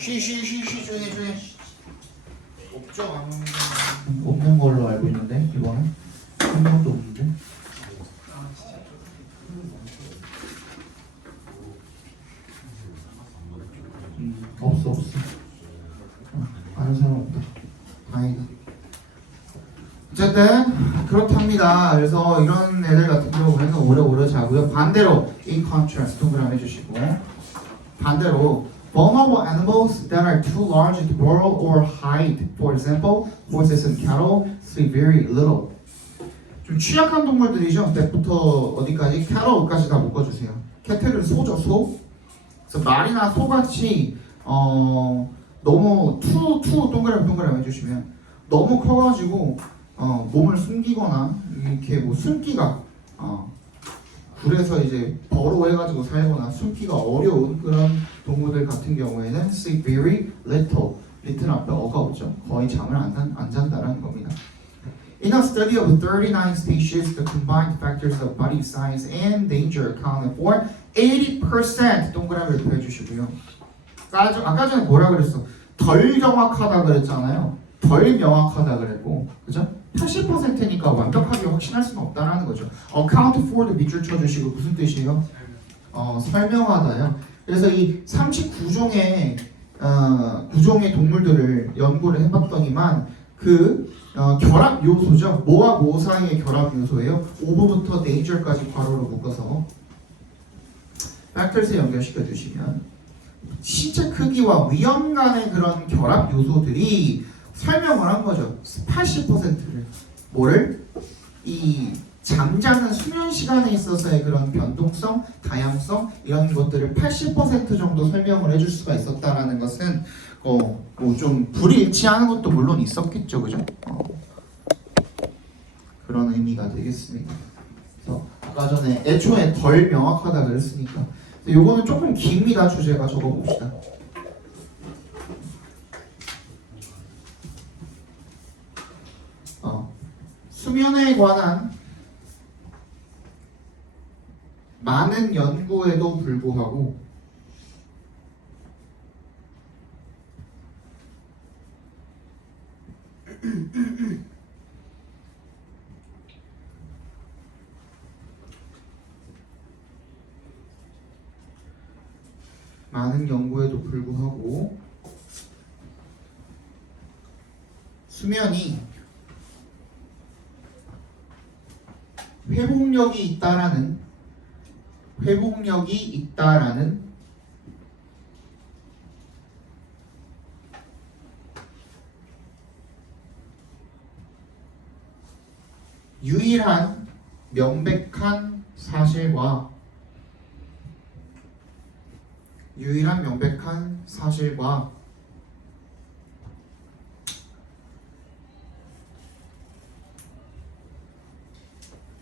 쉬 조용히 없죠? 없는 걸로 알고 있는데 이번에 한 명도 없는데. 없어. 아는 사람 없다. 다행이다. 어쨌든 그렇답니다. 그래서 이런 애들 같은 경우에는 오래 자고요. 반대로 in contrast 동그라미 해주시고, 반대로 vulnerable animals that are too large to burrow or hide. For example, horses and cattle sleep very little. 좀 취약한 동물들이죠. 때부터 어디까지? cattle까지 다 묶어주세요. 캐틀은 소죠, 소. 그래서 말이나 소같이 너무 투 동그라미 해주시면 너무 커가지고 몸을 숨기거나 이렇게 뭐 숨기가 굴에서 이제 버로해가지고 살거나 숨기가 어려운 그런 동물들 같은 경우에는 sleep very little. little 앞에 어가 오죠. 거의 잠을 안 잔다라는 겁니다. In a study of 39 species, the combined factors of body size and danger accounted for 80% 동그라미를 표해주시고요. 아까 전에 뭐라 그랬어? 덜 정확하다 그랬잖아요. 덜 명확하다 그랬고, 그죠? 80%니까 완벽하게 확신할 수는 없다라는 거죠. account for도 밑줄 쳐주시고 무슨 뜻이에요? 설명하다요. 그래서 이 39종의 구종의 동물들을 연구를 해봤더니만 그 결합 요소죠. 뭐와 뭐 사이의 결합 요소예요? 오브부터 danger까지 괄호로 묶어서 factors에 연결시켜 주시면 신체 크기와 위험 간의 그런 결합 요소들이 설명을 한 거죠. 80%를 뭐를? 이 잠자는 수면 시간에 있어서의 그런 변동성, 다양성 이런 것들을 80% 정도 설명을 해줄 수가 있었다라는 것은 뭐 좀 불일치하는 것도 물론 있었겠죠, 그죠? 그런 의미가 되겠습니다. 그래서 아까 전에 애초에 덜 명확하다 그랬으니까 요거는 조금 깁니다. 주제가 적어봅시다. 수면에 관한 많은 연구에도 불구하고 수면이 회복력이 있다라는 유일한 명백한 사실과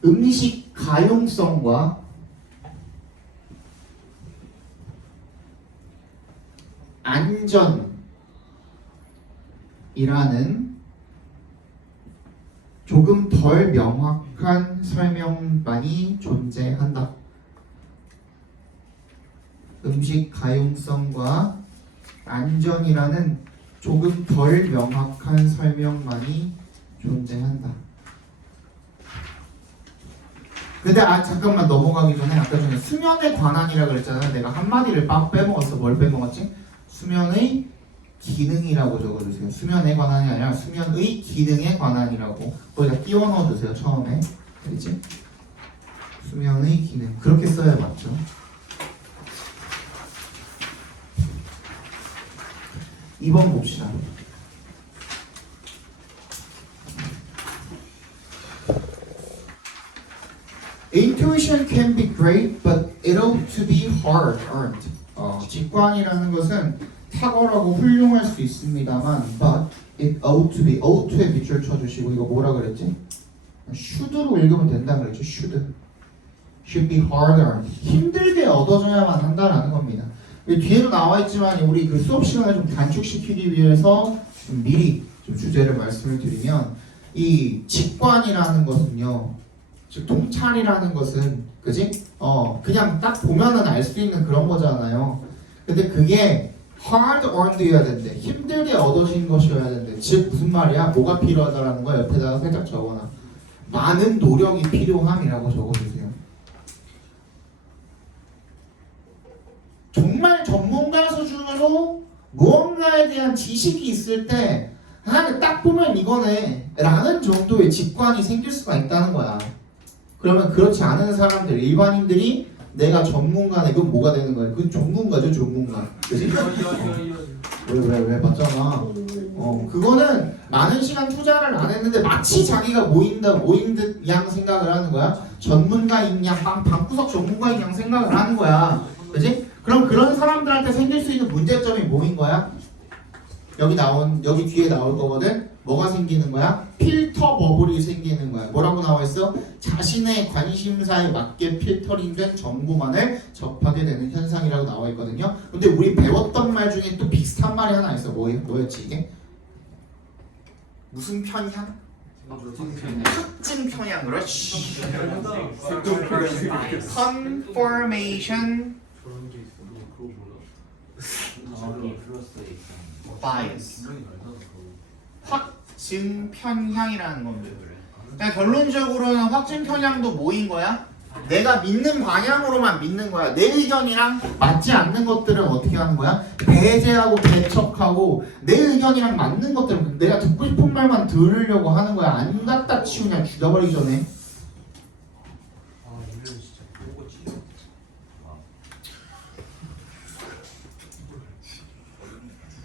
음식 가용성과 안전이라는 조금 덜 명확한 설명만이 존재한다. 음식 가용성과 안전이라는 조금 덜 명확한 설명만이 존재한다. 근데 잠깐만 넘어가기 전에 아까 전에 수면에 관한이라 그랬잖아요. 내가 한마디를 빼먹었어. 뭘 빼먹었지? 수면의 기능이라고 적어주세요. 수면에 관한이 아니라 수면의 기능에 관한이라고 거기다 끼워 넣어주세요. 처음에. 알겠지? 수면의 기능. 그렇게 써야 맞죠. (2번) 봅시다. Intuition can be great, but it ought to be hard-earned. 직관이라는 것은 탁월하고 훌륭할 수 있습니다만, but it ought to be, ought to에 밑줄 쳐주시고 이거 뭐라 그랬지? should로 읽으면 된다 그랬죠. should be hard-earned. 힘들게 얻어져야만 한다라는 겁니다. 뒤에도 나와 있지만 우리 그 수업 시간을 좀 단축시키기 위해서 좀 미리 좀 주제를 말씀을 드리면 이 직관이라는 것은요. 즉 통찰이라는 것은 그지? 그냥 딱 보면은 알 수 있는 그런 거잖아요. 근데 그게 hard earned여야 된대. 힘들게 얻어진 것이어야 된대. 즉 무슨 말이야? 뭐가 필요하다라는 거 옆에다가 살짝 적어놔. 많은 노력이 필요함이라고 적어주세요. 정말 전문가 수준으로 무언가에 대한 지식이 있을 때 딱 보면 이거네 라는 정도의 직관이 생길 수가 있다는 거야. 그러면 그렇지 않은 사람들, 일반인들이 내가 전문가네, 그건 뭐가 되는 거야? 그건 전문가죠, 전문가. 그치? 왜 맞잖아. 그거는 많은 시간 투자를 안 했는데 마치 자기가 모인 듯 양 생각을 하는 거야. 전문가인 양, 방구석 전문가인 양 생각을 하는 거야. 그치? 그럼 그런 사람들한테 생길 수 있는 문제점이 뭐인 거야? 여기 뒤에 나올 거거든. 뭐가 생기는 거야? 필터 버블이 생기는 거야. 뭐라고 나와 있어? 자신의 관심사에 맞게 필터링된 정보만을 접하게 되는 현상이라고 나와 있거든요. 근데 우리 배웠던 말 중에 또 비슷한 말이 하나 있어. 뭐였지 이게? 무슨 편향? 특징 편향. 그렇지. Confirmation bias. 확증 편향이라는 겁니다. 그러니까 결론적으로는 확증 편향도 뭐인 거야? 내가 믿는 방향으로만 믿는 거야. 내 의견이랑 맞지 않는 것들은 어떻게 하는 거야? 배제하고 배척하고 내 의견이랑 맞는 것들은 내가 듣고 싶은 말만 들으려고 하는 거야. 안 갖다 치우냐 죽여버리기 전에.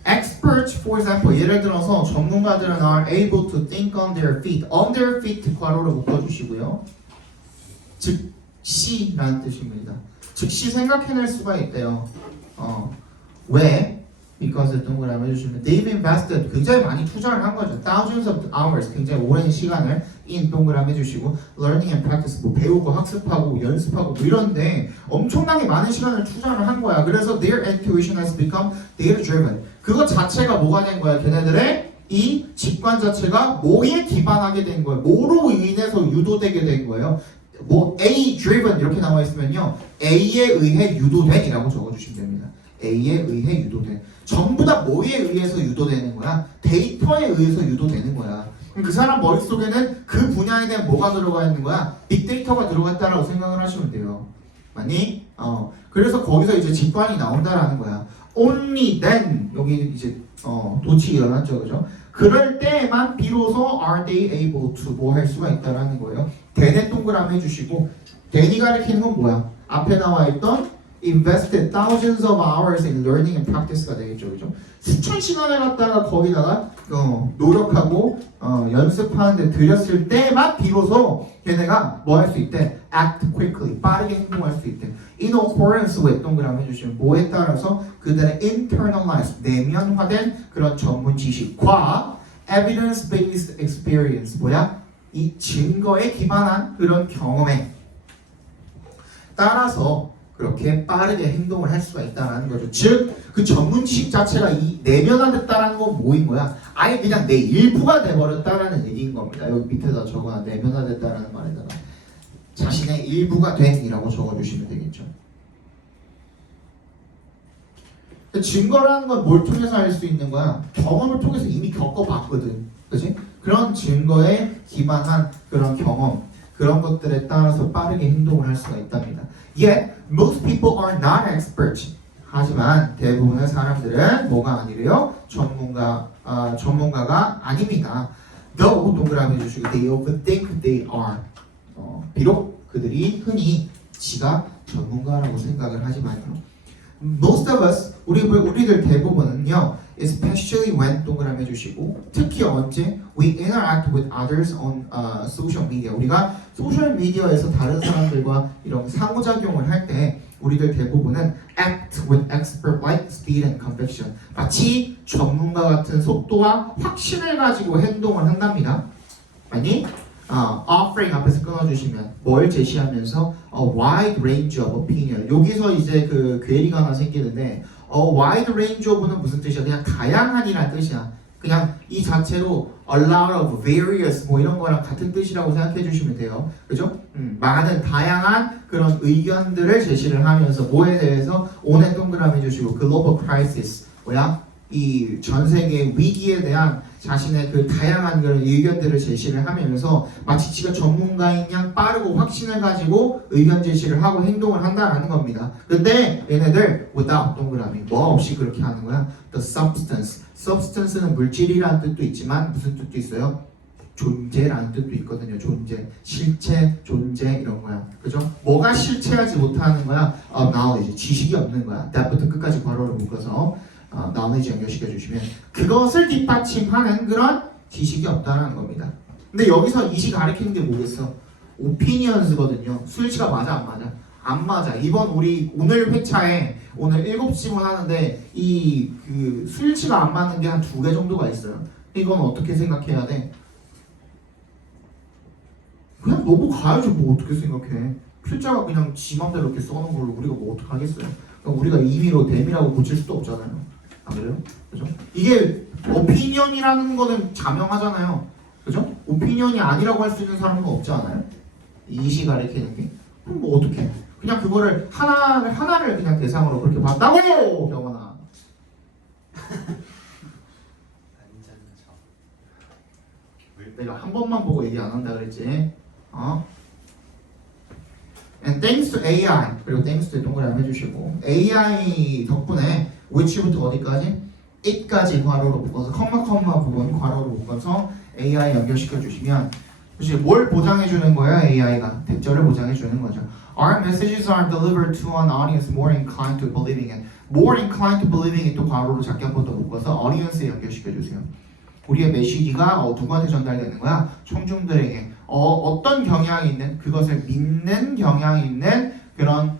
Experts, for example, 예를 들어서 전문가들은 are able to think on their feet. On their feet 괄호를 묶어주시고요. 즉시라는 뜻입니다. 즉시 생각해낼 수가 있대요. 왜? Because 동그라미 해주시면 they've invested, 굉장히 많이 투자를 한 거죠. Thousands of hours, 굉장히 오랜 시간을 in 동그라미 해주시고 learning and practice, 뭐 배우고 학습하고 연습하고 뭐 이런데 엄청나게 많은 시간을 투자를 한 거야. 그래서 their intuition has become data driven. 그것 자체가 뭐가 된 거야? 걔네들의 이 직관 자체가 뭐에 기반하게 된 거예요? 뭐로 인해서 유도되게 된 거예요? 뭐 A driven 이렇게 나와 있으면요, A에 의해 유도된이라고 적어주시면 됩니다. A에 의해 유도된. 전부 다 뭐에 의해서 유도되는 거야? 데이터에 의해서 유도되는 거야. 그럼 그 사람 머릿속에는 그 분야에 대한 뭐가 들어가 있는 거야? 빅데이터가 들어가 있다라고 생각을 하시면 돼요. 맞니? 그래서 거기서 이제 직관이 나온다라는 거야. Only then, 여기 이제 도치 일어났죠, 그죠? 그럴 때만 비로소 are they able to 뭐 할 수가 있다라는 거예요. 대내 동그라미 해주시고, 대니 가리키는 건 뭐야? 앞에 나와 있던 invested thousands of hours in learning and practice가 되겠죠, 그죠? 수천 시간을 갖다가 거기다가 노력하고 연습하는데 들였을 때만 비로소 걔네가 뭐 할 수 있대? act quickly, 빠르게 행동할 수 있대. in accordance with 동그라미 해주시면 뭐에 따라서 그들의 internalized, 내면화된 그런 전문 지식과 evidence-based experience, 뭐야? 이 증거에 기반한 그런 경험에 따라서 그렇게 빠르게 행동을 할 수가 있다는 거죠. 즉, 그 전문 지식 자체가 이 내면화됐다는 건 뭐인 거야? 아예 그냥 내 일부가 돼버렸다라는 얘기인 겁니다. 여기 밑에다 적어놔. 내면화됐다라는 말에다가 자신의 일부가 된이라고 적어주시면 되겠죠. 증거라는 건 뭘 통해서 알 수 있는 거야? 경험을 통해서 이미 겪어봤거든. 그치? 그런 증거에 기반한 그런 경험, 그런 것들에 따라서 빠르게 행동을 할 수가 있답니다. Yet, most people are not experts. 하지만 대부분의 사람들은 뭐가 아니래요? 전문가가 아닙니다. Though 동그라미 해주시고 they often think they are. 비록 그들이 흔히 지가 전문가라고 생각을 하지만요. Most of us, 우리들 대부분은요, especially when 동그라미 해주시고, 특히 언제 we interact with others on social media. 우리가 소셜 미디어에서 다른 사람들과 이런 상호작용을 할 때 우리들 대부분은 act with expert-like speed and conviction. 마치 전문가 같은 속도와 확신을 가지고 행동을 한답니다. 아니? offering 앞에서 끊어주시면 뭘 제시하면서 a wide range of opinion. 여기서 이제 그 괴리가 하나 생기는데 a wide range of는 무슨 뜻이야? 그냥 다양한이란 뜻이야. 그냥 이 자체로 a lot of various 뭐 이런 거랑 같은 뜻이라고 생각해 주시면 돼요. 그죠? 많은 다양한 그런 의견들을 제시를 하면서 뭐에 대해서 on에 동그라미 해주시고 global crisis 뭐야? 이 전 세계 위기에 대한 자신의 그 다양한 그런 의견들을 제시를 하면서 마치 지가 전문가인 양 빠르고 확신을 가지고 의견 제시를 하고 행동을 한다라는 겁니다. 근데 얘네들 without 동그라미 뭐 없이 그렇게 하는 거야? The substance. substance는 물질이라는 뜻도 있지만 무슨 뜻도 있어요? 존재라는 뜻도 있거든요. 존재, 실체, 존재 이런 거야. 그죠? 뭐가 실체하지 못하는 거야? knowledge, 지식이 없는 거야. that부터 끝까지 괄호를 묶어서 knowledge 연결시켜 주시면 그것을 뒷받침하는 그런 지식이 없다는 겁니다. 근데 여기서 이시 가리키는 게 뭐겠어? opinions거든요. 수일치가 맞아 안 맞아? 안 맞아. 이번 우리 오늘 회차에 오늘 7시문 하는데 이 그 수일치가 안 맞는 게 한 2개 정도가 있어요. 이건 어떻게 생각해야 돼? 그냥 넘어가야죠. 뭐 어떻게 생각해? 필자가 그냥 지 맘대로 이렇게 써놓은 걸로 우리가 뭐 어떡하겠어요? 그럼 우리가 임의로 댐이라고 고칠 수도 없잖아요. 안 그래요? 그죠? 이게 오피니언이라는 거는 자명하잖아요. 그죠? 오피니언이 아니라고 할 수 있는 사람은 없지 않아요? 이시 가리키는 게. 그럼 뭐 어떡해? 그냥 그거를 하나를 그냥 대상으로 그렇게 봤다고! 경원아. 내가 한 번만 보고 얘기 안 한다 그랬지? And thanks to AI 그리고 thanks to 동그라미 해주시고 AI 덕분에 which부터 어디까지? it까지 괄호로 묶어서 컴마 부분 괄호로 묶어서 AI 연결시켜 주시면 사실 뭘 보장해 주는 거예요? AI가 대절을 보장해 주는 거죠. Our messages are delivered to an audience more inclined to believing it. More inclined to believing it 또 괄호로 작게 한 번 더 묶어서 audience에 연결시켜 주세요. 우리의 메시지가 누구한테 전달되는 거야? 청중들에게 어떤 경향이 있는 그것을 믿는 경향이 있는 그런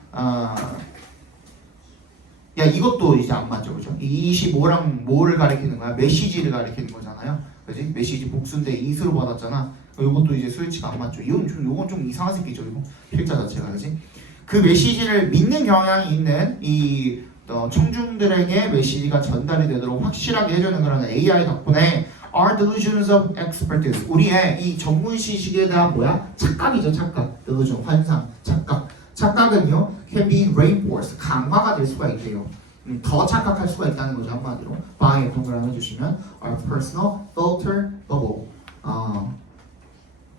야 이것도 이제 안 맞죠, 그죠? 이 이시 뭐를 가리키는 거야? 메시지를 가리키는 거잖아요, 그지? 메시지 복수인데 이수로 받았잖아. 이것도 이제 수일치가 안 맞죠. 이건 좀 이상한 새끼죠, 이거 필자 자체가, 그지? 그 메시지를 믿는 경향이 있는 이 청중들에게 메시지가 전달이 되도록 확실하게 해주는 그런 AI 덕분에 our delusions of expertise 우리의 이 전문 지식에 대한 뭐야? 착각이죠, 착각. delusion, 환상, 착각. 착각은요, can be reinforced, 강화가 될 수가 있대요. 더 착각할 수가 있다는 거죠, 한마디로. by 동그라미 해주시면 our personal filter bubble.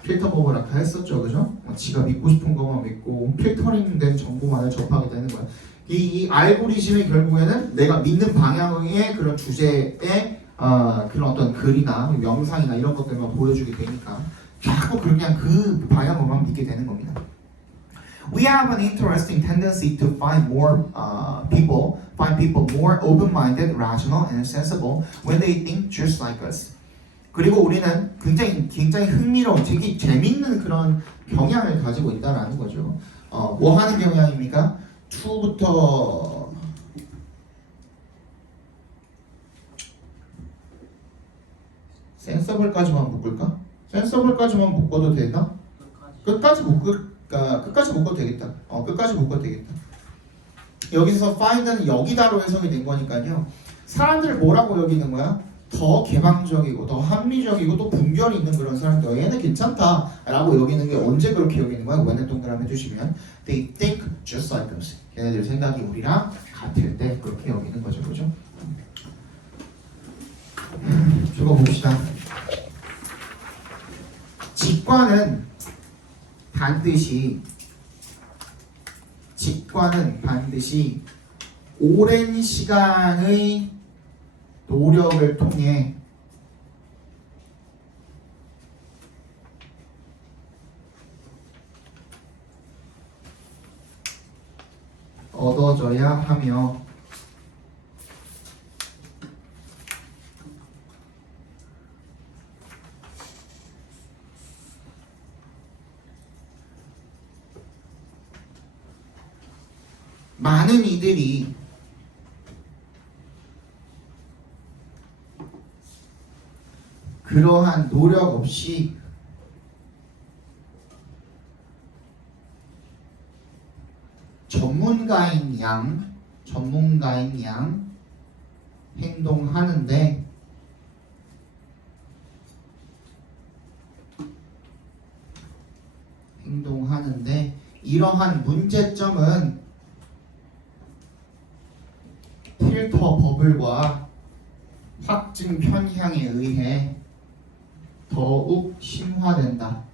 필터 버블 아까 했었죠, 그죠? 지가 믿고 싶은 것만 믿고 필터링된 정보만을 접하게 되는 거야. 이 알고리즘이 결국에는 내가 믿는 방향의 그런 주제에 그런 어떤 글이나 영상이나 이런 것들만 보여주게 되니까 자꾸 그냥 그 방향으로만 믿게 되는 겁니다. We have an interesting tendency to find people more open-minded, rational, and sensible when they think just like us. 그리고 우리는 굉장히 흥미로운, 되게 재밌는 그런 경향을 가지고 있다라는 거죠. 뭐 하는 경향입니까? 2부터 센서블까지만 묶을까? 센서블까지만 묶어도 되나? 끝까지 묶어도 되겠다. 끝까지 묶어도 되겠다. 여기서 find는 여기다로 해석이 된 거니까요. 사람들을 뭐라고 여기는 거야? 더 개방적이고 더 합리적이고 또 분별이 있는 그런 사람들, 얘는 괜찮다라고 여기는 게 언제 그렇게 여기는 거야? when의 동그라미 해주시면 they think just like us. 걔네들 생각이 우리랑 같을 때 그렇게 여기는 거죠, 그죠? 저거 봅시다. 직관은 반드시 오랜 시간의 노력을 통해 얻어져야 하며 많은 이들이 그러한 노력 없이 전문가인 양 행동하는데 이러한 문제점은 필터 버블과 확증 편향에 의해 더욱 심화된다.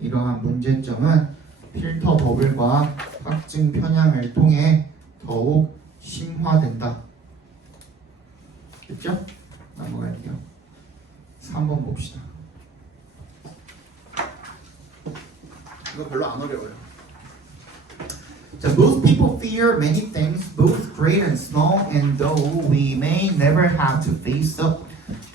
이러한 문제점은 필터 버블과 확증 편향을 통해 더욱 심화된다. 됐죠? 넘어갈게요. 3번 봅시다. 이거 별로 안 어려워요. So most people fear many things, both great and small, and though we may never have to face up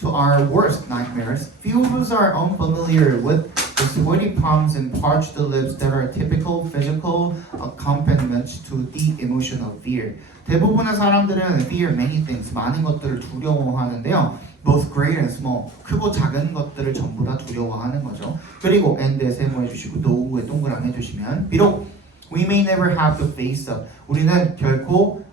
to our worst nightmares, few of us are unfamiliar with the sweaty palms and parched lips that are typical physical accompaniments to the emotion of fear. 대부분의 사람들은 fear many things, 많은 것들을 두려워하는데요. both great and small, 크고 작은 것들을 전부 다 두려워하는 거죠. 그리고 and에 세모해 주시고 though에 동그라미 해주시면 비록 we may never have to face up, 우리는 결코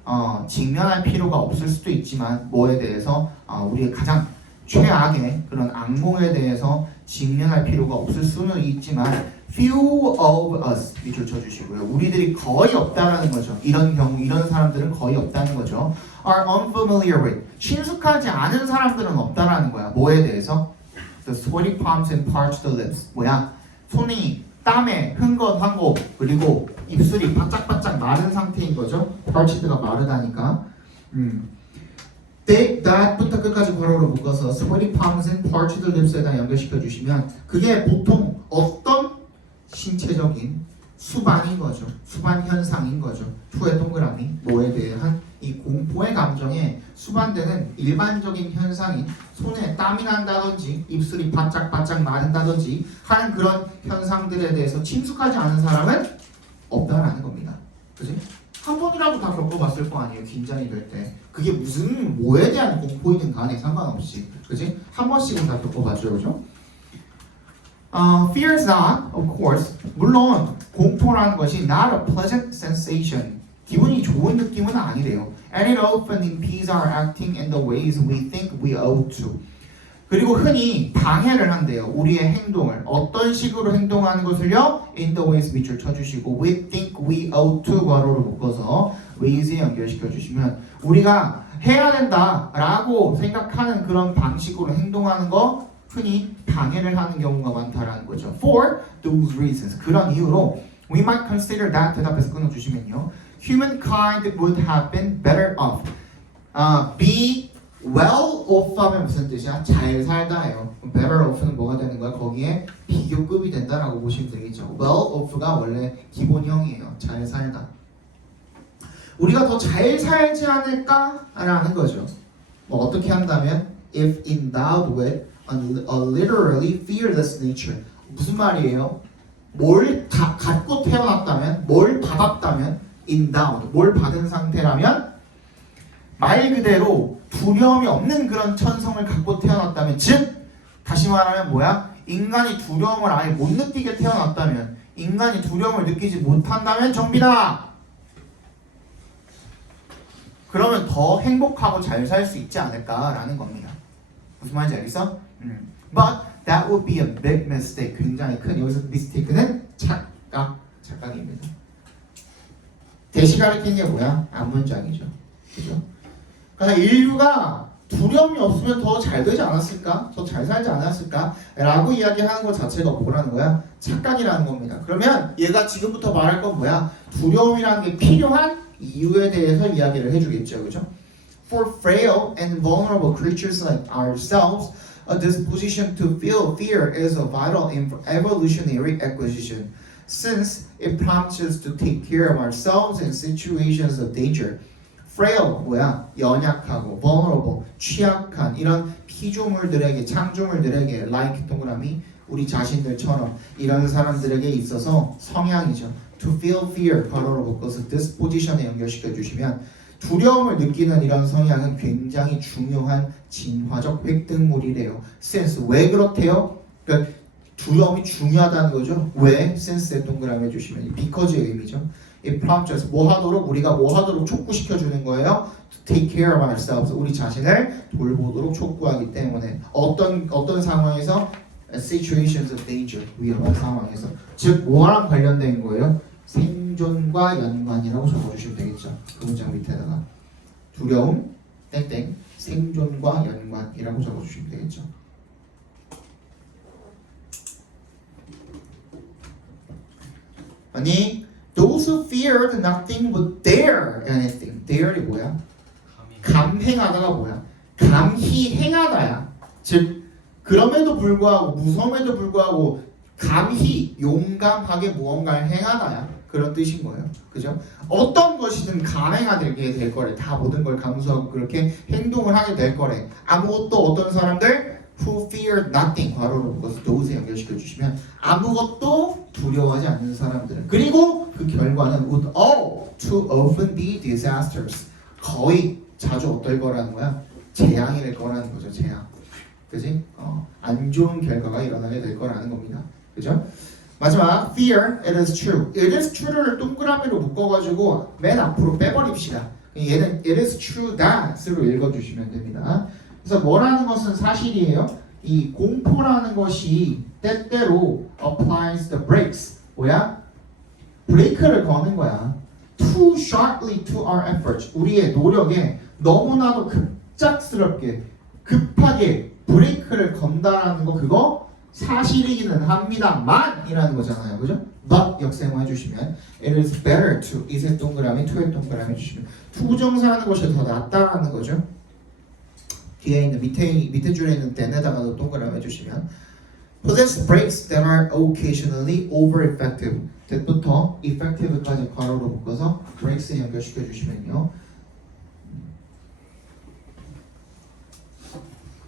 직면할 필요가 없을 수도 있지만 뭐에 대해서 우리의 가장 최악의 그런 악몽에 대해서 직면할 필요가 없을 수는 있지만 few of us 밑줄 쳐주시고요. 우리들이 거의 없다라는 거죠. 이런 경우 이런 사람들은 거의 없다는 거죠. are unfamiliar with, 친숙하지 않은 사람들은 없다라는 거야. 뭐에 대해서? The sweaty palms and parched lips. 뭐야? 손이 땀에 흥건하고 그리고 입술이 바짝바짝 마른 상태인 거죠. parched가 마르다니까. that부터 끝까지 괄호로 묶어서 sweaty palms and parched lips에다 연결시켜 주시면 그게 보통 어떤 신체적인 수반인 거죠. 수반 현상인 거죠. 투의 동그라미 뭐에 대한 이 공포의 감정에 수반되는 일반적인 현상인 손에 땀이 난다든지 입술이 바짝바짝 마른다든지 하는 그런 현상들에 대해서 친숙하지 않은 사람은 없다라는 겁니다. 그지? 한 번이라도 다 겪어봤을 거 아니에요. 긴장이 될 때. 그게 무슨 뭐에 대한 공포이든 간에 상관없이. 그지? 한 번씩은 다 겪어봤죠. 그죠? Fear is not, of course, 물론 공포라는 것이 not a pleasant sensation. 기분이 좋은 느낌은 아니래요. And it often impedes our acting in the ways we think we ought to. 그리고 흔히 방해를 한대요. 우리의 행동을 어떤 식으로 행동하는 것을요? In the ways 밑줄 쳐주시고 we think we ought to 괄호로 묶어서 ways에 연결시켜 주시면 우리가 해야 된다라고 생각하는 그런 방식으로 행동하는 거 흔히 방해를 하는 경우가 많다라는 거죠. For those reasons, 그런 이유로 we might consider that 대답해서 끊어주시면요. Humankind would have been better off. Be well off 하면 무슨 뜻이야? 잘 살다예요. better off는 뭐가 되는 거야? 거기에 비교급이 된다라고 보시면 되겠죠. well off가 원래 기본형이에요. 잘 살다. 우리가 더 잘 살지 않을까라는 거죠. 뭐 어떻게 한다면 if endowed with a literally fearless nature. 무슨 말이에요? 뭘 갖고 태어났다면, 뭘 받았다면, endowed, 뭘 받은 상태라면 말 그대로 두려움이 없는 그런 천성을 갖고 태어났다면, 즉 다시 말하면 뭐야? 인간이 두려움을 아예 못 느끼게 태어났다면, 인간이 두려움을 느끼지 못한다면 정비다. 그러면 더 행복하고 잘 살 수 있지 않을까라는 겁니다. 무슨 말인지 알겠어? But that would be a big mistake. 굉장히 큰, 여기서 mistake는 착각입니다. 대시 가리키는 게 뭐야? 앞문장이죠. 그죠? 그러니까 인류가 두려움이 없으면 더 잘 되지 않았을까? 더 잘 살지 않았을까? 라고 이야기하는 것 자체가 뭐라는 거야? 착각이라는 겁니다. 그러면 얘가 지금부터 말할 건 뭐야? 두려움이라는 게 필요한 이유에 대해서 이야기를 해주겠죠. 그죠? For frail and vulnerable creatures like ourselves, a disposition to feel fear is a vital evolutionary acquisition, since it prompts us to take care of ourselves in situations of danger. frail 뭐야? 연약하고 vulnerable, 취약한 이런 피조물들에게, 창조물들에게 like 동그라미 우리 자신들처럼 이런 사람들에게 있어서 성향이죠. to feel fear 괄호로 묶어서 disposition에 연결시켜 주시면 두려움을 느끼는 이런 성향은 굉장히 중요한 진화적 획득물이래요. since 왜 그렇대요? 그러니까 두려움이 중요하다는 거죠. 왜? since에 동그라미 해주시면 because의 의미죠. It prompts us 뭐 하도록 우리가 뭐 하도록 촉구시켜 주는 거예요. To take care of ourselves 우리 자신을 돌보도록 촉구하기 때문에 어떤 상황에서 situations of danger 위험한 상황에서 즉 뭐랑 관련된 거예요? 생존과 연관이라고 적어주시면 되겠죠. 그 문장 밑에다가 두려움, 땡땡 생존과 연관이라고 적어주시면 되겠죠. 아니 those who feared nothing would dare anything. dare이 뭐야? 감행하다가 뭐야? 감히 행하다야. 즉 그럼에도 불구하고 무서움에도 불구하고 감히 용감하게 무언가를 행하다야. 그런 뜻인 거예요. 그죠? 어떤 것이든 감행하게 될 거래. 다 모든 걸 감수하고 그렇게 행동을 하게 될 거래. 아무것도 어떤 사람들 who feared nothing 괄호로 묶어서 those 연결시켜 주시면 아무것도 두려워하지 않는 사람들은 그리고 그 결과는 would all too often be disasters. 거의 자주 어떨 거라는 거야? 재앙이 될 거라는 거죠. 재앙. 그지? 안 좋은 결과가 일어나게 될 거라는 겁니다. 그죠? 마지막 fear, it is true. it is true를 동그라미로 묶어가지고 맨 앞으로 빼버립시다. 얘는 it is true that으로 읽어주시면 됩니다. 그래서 뭐라는 것은 사실이에요. 이 공포라는 것이 때때로 applies the brakes. 뭐야? 브레이크를 거는 거야. Too sharply to our efforts. 우리의 노력에 너무나도 급작스럽게 급하게 브레이크를 건다라는 거 그거 사실이기는 합니다만이라는 거잖아요. 그죠? but 역세모 해주시면 it is better to 이세 동그라미 to의 동그라미 해주시면 투정사하는 것이 더 낫다라는 거죠. 뒤에 있는 밑에 줄에 있는 then에다가도 동그라미 해주시면 possess brakes that are occasionally over effective. that부터 effective까지 괄호로 묶어서 brakes 연결시켜 주시면요.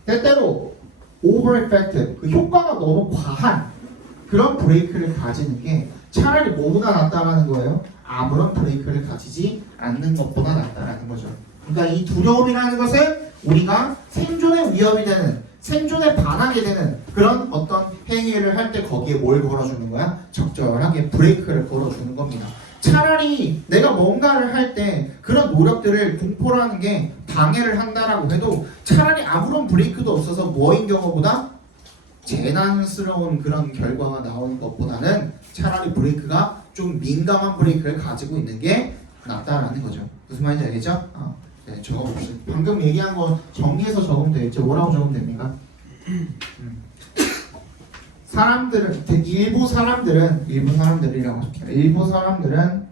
때때로 over effective 그 효과가 너무 과한 그런 브레이크를 가지는 게 차라리 뭐보다 낫다라는 거예요. 아무런 브레이크를 가지지 않는 것보다 낫다라는 거죠. 그러니까 이 두려움이라는 것은 우리가 생존의 위협이 되는 생존에 반하게 되는 그런 어떤 행위를 할 때 거기에 뭘 걸어주는 거야? 적절하게 브레이크를 걸어주는 겁니다. 차라리 내가 뭔가를 할 때 그런 노력들을 공포라는 게 방해를 한다라고 해도 차라리 아무런 브레이크도 없어서 뭐인 경우보다 재난스러운 그런 결과가 나오는 것보다는 차라리 브레이크가 좀 민감한 브레이크를 가지고 있는 게 낫다라는 거죠. 무슨 말인지 알겠죠? 네, 적어봅시다. 방금 얘기한 거 정리해서 적으면 되겠죠? 뭐라고 적으면 됩니까? 사람들은 일부 사람들이라고 적혀요. 일부 사람들은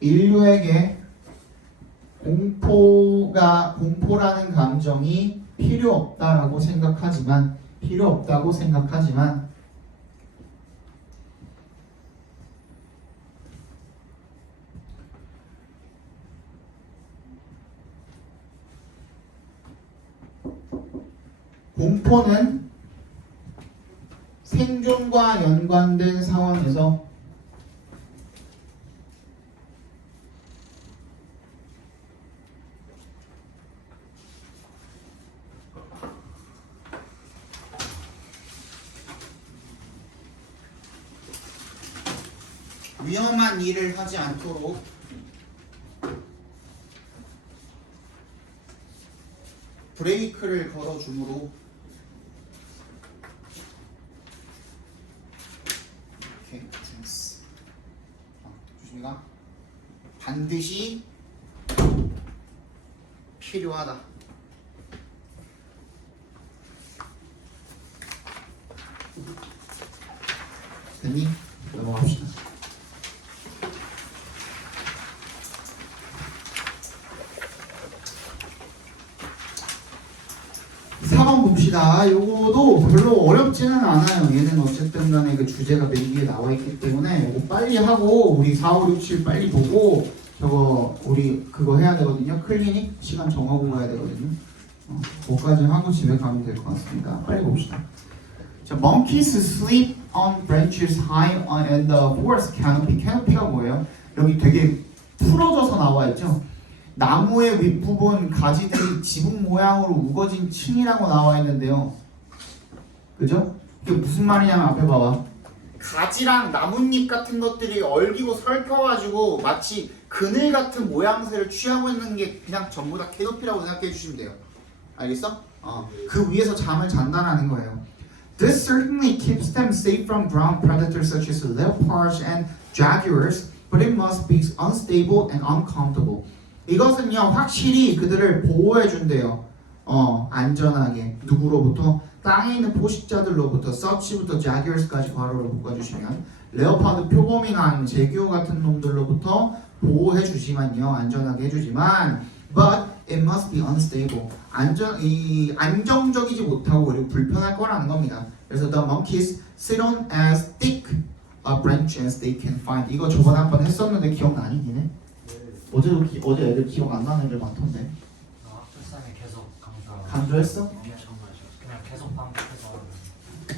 인류에게 공포라는 감정이 필요 없다고 생각하지만 공포는 생존과 연관된 상황에서 위험한 일을 하지 않도록 브레이크를 걸어주므로 이렇게 조심히가 반드시 필요하다. 됐니? 넘어갑시다. 4번 봅시다. 요거도 별로 어렵지는 않아요. 얘는 어쨌든 간에 그 주제가 맨 위에 나와 있기 때문에 요거 빨리 하고 우리 4, 5, 6, 7 빨리 보고 저거 우리 그거 해야 되거든요. 클리닉 시간 정하고 가야 되거든요. 그거까지 하고 집에 가면 될 것 같습니다. 빨리 봅시다. 자, monkeys sleep on branches high on the forest canopy. canopy가 뭐예요? 여기 되게 풀어져서 나와 있죠. 나무의 윗부분 가지들이 지붕 모양으로 우거진 층이라고 나와 있는데요. 그죠? 이게 무슨 말이냐면 앞에 봐봐. 가지랑 나뭇잎 같은 것들이 얽히고 설켜가지고 마치 그늘 같은 모양새를 취하고 있는 게 그냥 전부 다 캐노피라고 생각해 주시면 돼요. 알겠어? 그 위에서 잠을 잔다라는 거예요. This certainly keeps them safe from ground predators such as leopards and jaguars. but it must be unstable and uncomfortable. 이것은요 확실히 그들을 보호해 준대요. 안전하게 누구로부터? 땅에 있는 포식자들로부터 서치부터 자기얼스까지 괄호로 묶어주시면 레오파드 표범이나 아니면 제규어 같은 놈들로부터 보호해 주지만요 안전하게 해주지만 but it must be unstable 안정적이지 못하고 그리고 불편할 거라는 겁니다. 그래서 the monkeys sit on as thick branches they can find. 이거 저번에 한번 했었는데 기억나니 니네? 어제 애들 기억 안 나는 애들 많던데. 학교쌤이 계속 강조했어? 그냥 계속 반복해서.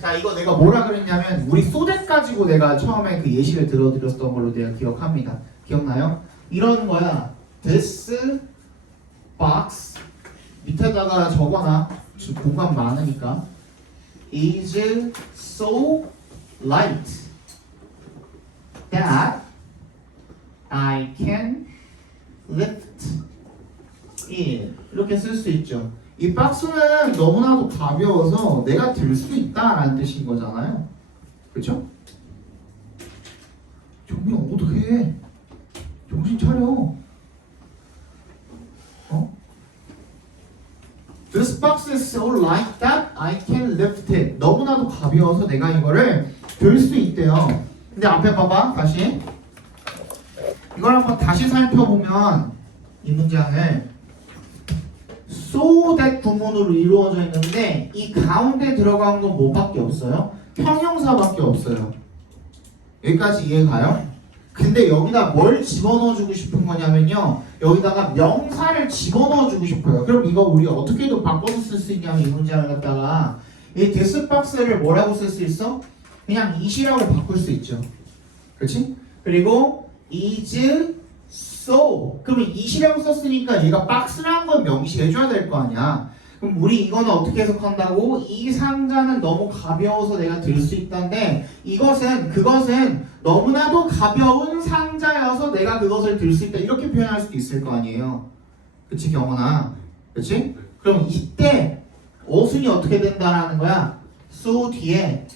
자 이거 내가 뭐라 그랬냐면 우리 소댓 가지고 내가 처음에 그 예시를 들어드렸던 걸로 내가 기억합니다. 기억나요? 이런 거야. This box 밑에다가 적어놔. 지금 공간 많으니까. Is so light that I can lift it. 이렇게 쓸 수 있죠. 이 박스는 너무나도 가벼워서 내가 들 수 있다라는 뜻인 거잖아요. 그렇죠? 정명 어떻게 해? 정신 차려. This box is so light that I can lift it. 너무나도 가벼워서 내가 이거를 들 수 있대요. 근데 앞에 봐봐 다시. 이걸 한번 다시 살펴보면 이 문장을 so that 구문으로 이루어져 있는데 이 가운데 들어간 건 뭐밖에 없어요? 형용사밖에 없어요. 여기까지 이해가요? 근데 여기다 뭘 집어넣어주고 싶은 거냐면요 여기다가 명사를 집어넣어주고 싶어요. 그럼 이거 우리 어떻게도 바꿔서 쓸 수 있냐면 이 문장을 갖다가 이 this box를 뭐라고 쓸 수 있어? 그냥 it이라고 바꿀 수 있죠. 그렇지? 그리고 is so 그러면 it이라고 썼으니까 얘가 박스라는 건 명시해줘야 될 거 아니야. 그럼 우리 이거는 어떻게 해석한다고? 이 상자는 너무 가벼워서 내가 들 수 있다는데 그것은 너무나도 가벼운 상자여서 내가 그것을 들 수 있다 이렇게 표현할 수도 있을 거 아니에요. 그치 경원아? 그치? 그럼 이때 어순이 어떻게 된다라는 거야? so 뒤에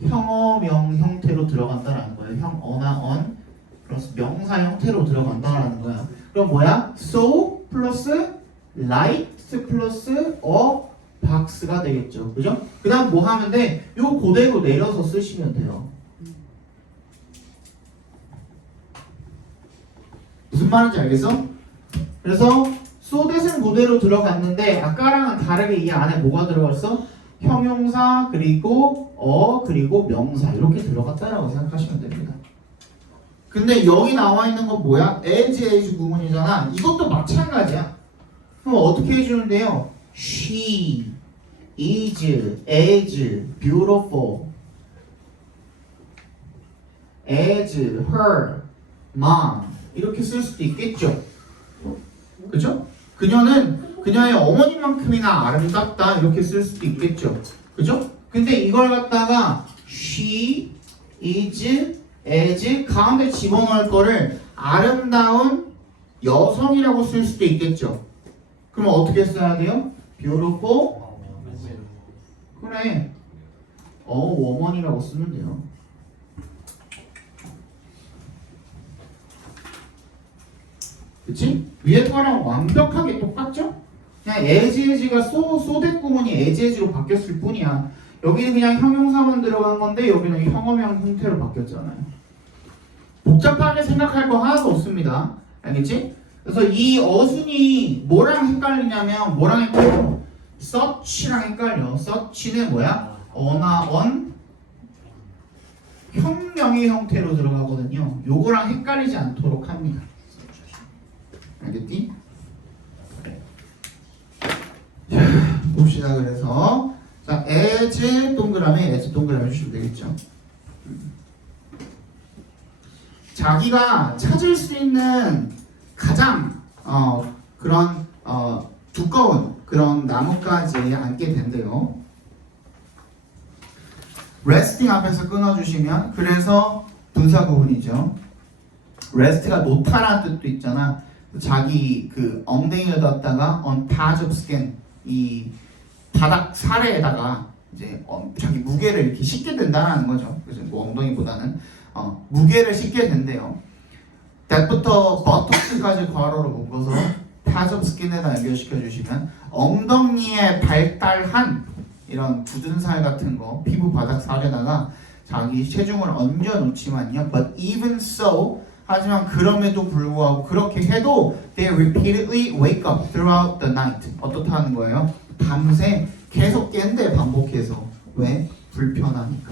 형어명 형태로 들어간다라는 거예요. 형어나 on 플러스 명사 형태로 들어간다라는 거야. 그럼 뭐야? so 플러스 light 플러스 a box가 되겠죠. 그죠? 그 다음 뭐 하면 돼? 요 그대로 내려서 쓰시면 돼요. 무슨 말인지 알겠어? 그래서 so that은 그대로 들어갔는데 아까랑은 다르게 이 안에 뭐가 들어갔어? 형용사 그리고 그리고 명사 이렇게 들어갔다라고 생각하시면 됩니다. 근데 여기 나와 있는 건 뭐야? as 구문이잖아. 이것도 마찬가지야. 그럼 어떻게 해주는데요? She is as beautiful as her mom 이렇게 쓸 수도 있겠죠. 그죠? 그녀의 어머니만큼이나 아름답다 이렇게 쓸 수도 있겠죠. 그죠? 근데 이걸 갖다가 she is as 가운데 집어넣을 거를 아름다운 여성이라고 쓸 수도 있겠죠. 그럼 어떻게 써야 돼요? beautiful 그래 woman이라고 쓰면 돼요. 그치? 위에 거랑 완벽하게 똑같죠? 그냥 as가 so 구문이 as로 바뀌었을 뿐이야. 여기는 그냥 형용사만 들어간 건데 여기는 형어명 형태로 바뀌었잖아요. 복잡하게 생각할 거 하나도 없습니다. 알겠지? 그래서 이 어순이 뭐랑 헷갈리냐면 뭐랑 헷갈려? such랑 헷갈려. such는 뭐야? 어나 on 형명의 형태로 들어가거든요. 요거랑 헷갈리지 않도록 합니다. 알겠지? 자, 봅시다. 그래서 자, as 동그라미 주시면 되겠죠. 자기가 찾을 수 있는 가장 그런 두꺼운 그런 나뭇가지에 앉게 된대요. resting 앞에서 끊어주시면 그래서 분사 구문이죠. rest가 놓다라는 뜻도 있잖아. 자기 그 엉덩이를 뒀다가 on top of skin 이 바닥 사례에다가 이제 자기 무게를 이렇게 싣게 된다는 거죠. 그래서 뭐 엉덩이보다는 무게를 싣게 된대요. that부터 buttocks까지 괄호로 묶어서 patch of skin에다 연결시켜 주시면 엉덩이에 발달한 이런 굳은 살 같은 거 피부 바닥 살에다가 자기 체중을 얹어 놓지만요. But even so 하지만 그럼에도 불구하고 그렇게 해도 they repeatedly wake up throughout the night. 어떻다는 거예요? 밤새 계속 깬대 반복해서. 왜? 불편하니까.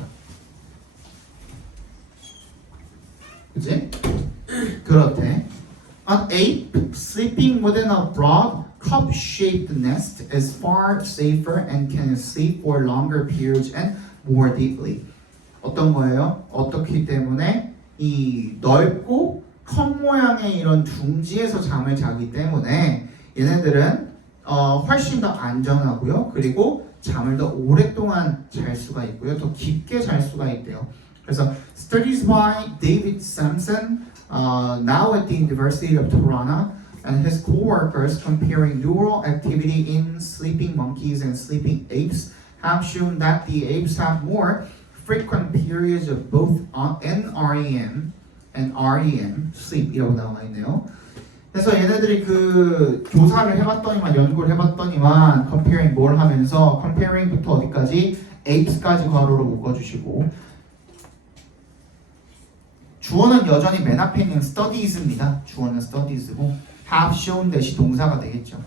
그치? 그렇대. An ape sleeping within a broad cup-shaped nest is far safer and can sleep for longer periods and more deeply. 어떤 거예요? 어떻기 때문에 이 넓고 컵 모양의 이런 둥지에서 잠을 자기 때문에 얘네들은 훨씬 더 안전하고요. 그리고 잠을 더 오랫동안 잘 수가 있고요. 더 깊게 잘 수가 있대요. 그래서 studies by David Sampson now at the University of Toronto and his co-workers comparing neural activity in sleeping monkeys and sleeping apes have shown that the apes have more frequent periods of both NREM and REM sleep이라고 나와 있네요. 그래서 얘네들이 그 조사를 해봤더니만 연구를 해봤더니만 comparing 뭘 하면서 comparing부터 어디까지 apes까지 괄호로 묶어주시고 주어는 여전히 맨 앞에 있는 studies입니다. 주어는 studies고 have shown 대시 동사가 되겠죠.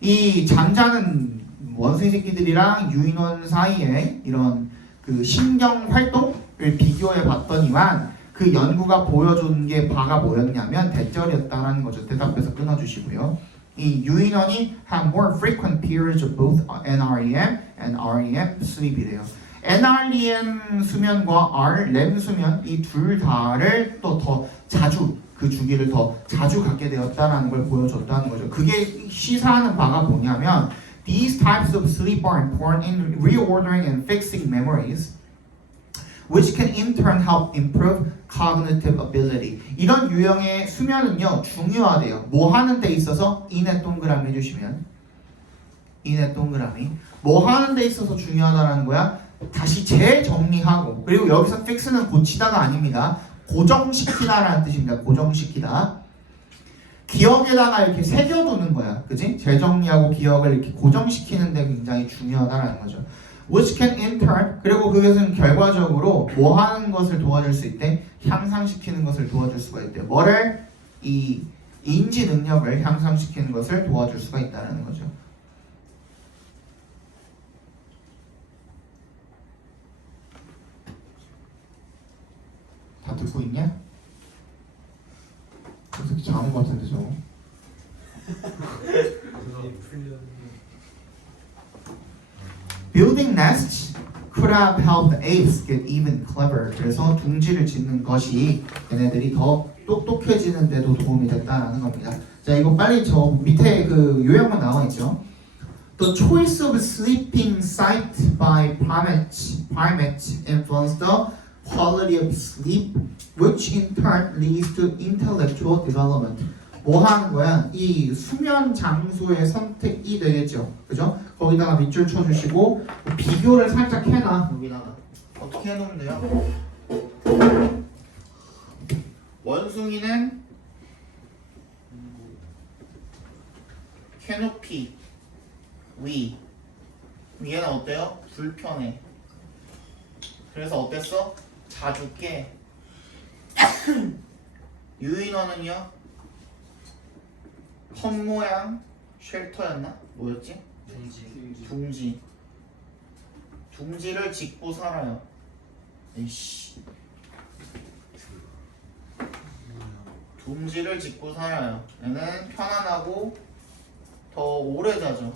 이 잠자는 원숭이 새끼들이랑 유인원 사이에 이런 그 신경 활동을 비교해 봤더니만 그 연구가 보여준 게 바가 뭐였냐면 대절이었다라는 거죠. 대답해서 끊어주시고요. 이 유인원이 have more frequent periods of both NREM and REM sleep이래요. NREM 수면과 REM 수면 이 둘 다를 또 더 자주 그 주기를 더 자주 갖게 되었다라는 걸 보여줬다는 거죠. 그게 시사하는 바가 뭐냐면 These types of sleep are important in reordering and fixing memories, which can in turn help improve cognitive ability. 이런 유형의 수면은요 중요하대요. 뭐 하는 데 있어서 인의 동그라미 해주시면 인의 동그라미 뭐 하는 데 있어서 중요하다는 거야. 다시 재정리하고 그리고 여기서 fix는 고치다가 아닙니다. 고정시키다라는 뜻입니다. 고정시키다. 기억에다가 이렇게 새겨두는 거야. 그지? 재정리하고 기억을 이렇게 고정시키는 데 굉장히 중요하다라는 거죠. Which can in turn 그리고 그것은 결과적으로 뭐 하는 것을 도와줄 수 있대? 향상시키는 것을 도와줄 수가 있대요. 뭐를? 이 인지 능력을 향상시키는 것을 도와줄 수가 있다는 거죠. 다 듣고 있냐? 저 새끼 자는 것 같은데 저거. Building nests could have helped apes get even clever. 그래서 둥지를 짓는 것이 얘네들이 더 똑똑해지는 데도 도움이 됐다라는 겁니다. 자, 이거 빨리 저 밑에 그 요약만 나와 있죠. The choice of sleeping site by primates influenced the quality of sleep, which in turn leads to intellectual development. 뭐 하는 거야? 이 수면 장소의 선택이 되겠죠. 그죠? 거기다가 밑줄 쳐주시고 비교를 살짝 해놔. 여기다가 어떻게 해놓으면 돼요? 원숭이는 캐노피 위 얘는 어때요? 불편해. 그래서 어땠어? 자주 깨. 유인원은요? 컵 모양 쉘터였나? 뭐였지? 둥지. 둥지를 짓고 살아요. 에이씨. 둥지를 짓고 살아요. 얘는 편안하고 더 오래 자죠.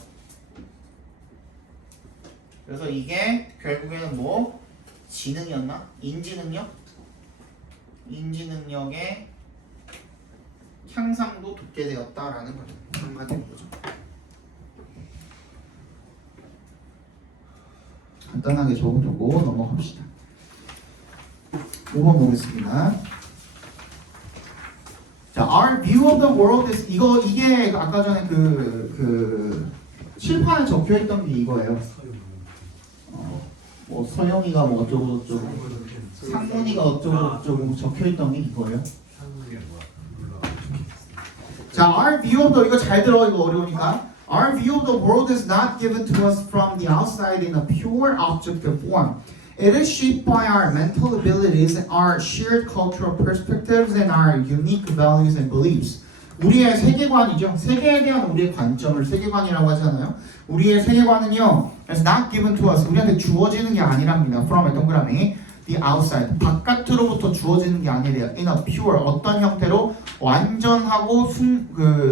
그래서 이게 결국에는 뭐? 지능이었나? 인지능력? 인지능력의 향상도 돕게 되었다라는 거죠. 한마디인 거죠. 간단하게 적어두고 넘어갑시다. 5번 보겠습니다. 자, our view of the world is 이게 아까 전에 그 칠판에 적혀있던 게 이거예요. 뭐 서영이가 뭐 어쩌고 저쩌고 상문이가 어쩌고 저쩌고 적혀있던 게 이거예요. 자, our view of the 이거 잘 들어 이거 어려우니까. Our view of the world is not given to us from the outside in a pure objective form. It is shaped by our mental abilities, our shared cultural perspectives, and our unique values and beliefs. 우리의 세계관이죠. 세계에 대한 우리의 관점을 세계관이라고 하잖아요. 우리의 세계관은요, it's not given to us. 우리한테 주어지는 게 아니랍니다. From 동그라미 the outside 바깥으로부터 주어지는 게 아니래요. In a pure 어떤 형태로 완전하고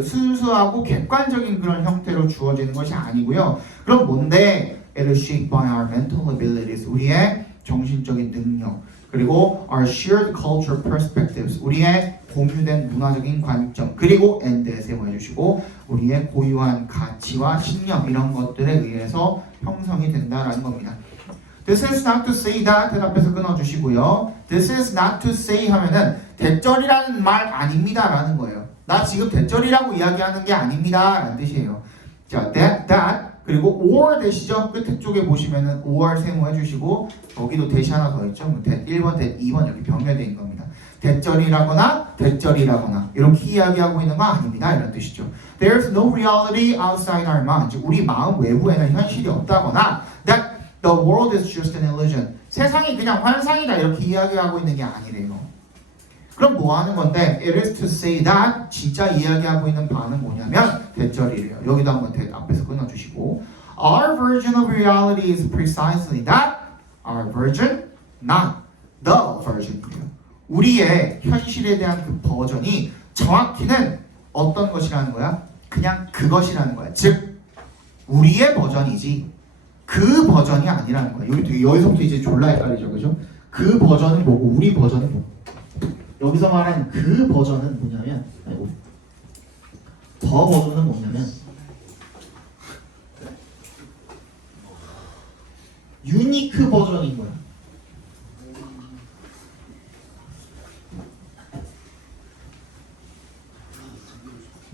순수하고 객관적인 그런 형태로 주어지는 것이 아니고요. 그럼 뭔데? It is shaped by our mental abilities. 우리의 정신적인 능력. 그리고 our shared cultural perspectives. 우리의 공유된 문화적인 관점. 그리고 and에 세워주시고 우리의 고유한 가치와 신념 이런 것들에 의해서 형성이 된다라는 겁니다. This is not to say that 대답해서 끊어주시고요. This is not to say 하면은 대절이라는 말 아닙니다 라는 거예요. 나 지금 대절이라고 이야기하는 게 아닙니다 라는 뜻이에요. 자, that 그리고 or 대시죠. 끝에 쪽에 보시면은 or 세모해 주시고 여기도 대시 하나 더 있죠. 1번, 2번 이렇게 병렬된 겁니다. 대절이라거나 이렇게 이야기하고 있는 거 아닙니다 이런 뜻이죠. There's no reality outside our mind. 즉 우리 마음 외부에는 현실이 없다거나 that the world is just an illusion. 세상이 그냥 환상이다 이렇게 이야기하고 있는 게 아니래요. 그럼 뭐 하는 건데? It is to say that 진짜 이야기하고 있는 바는 뭐냐면 대절이래요. 여기도 한번 앞에서 끊어주시고 Our version of reality is precisely that. Our version, not the version이래요. 우리의 현실에 대한 그 버전이 정확히는 어떤 것이라는 거야? 그냥 그것이라는 거야. 즉 우리의 버전이지 그 버전이 아니라는 거야. 여기서부터 이제 졸라 헷갈리죠, 그죠? 그 버전은 뭐고 우리 버전은 뭐고? 여기서 말하는 그 버전은 뭐냐면, 더 버전은 뭐냐면 유니크 버전인 거야.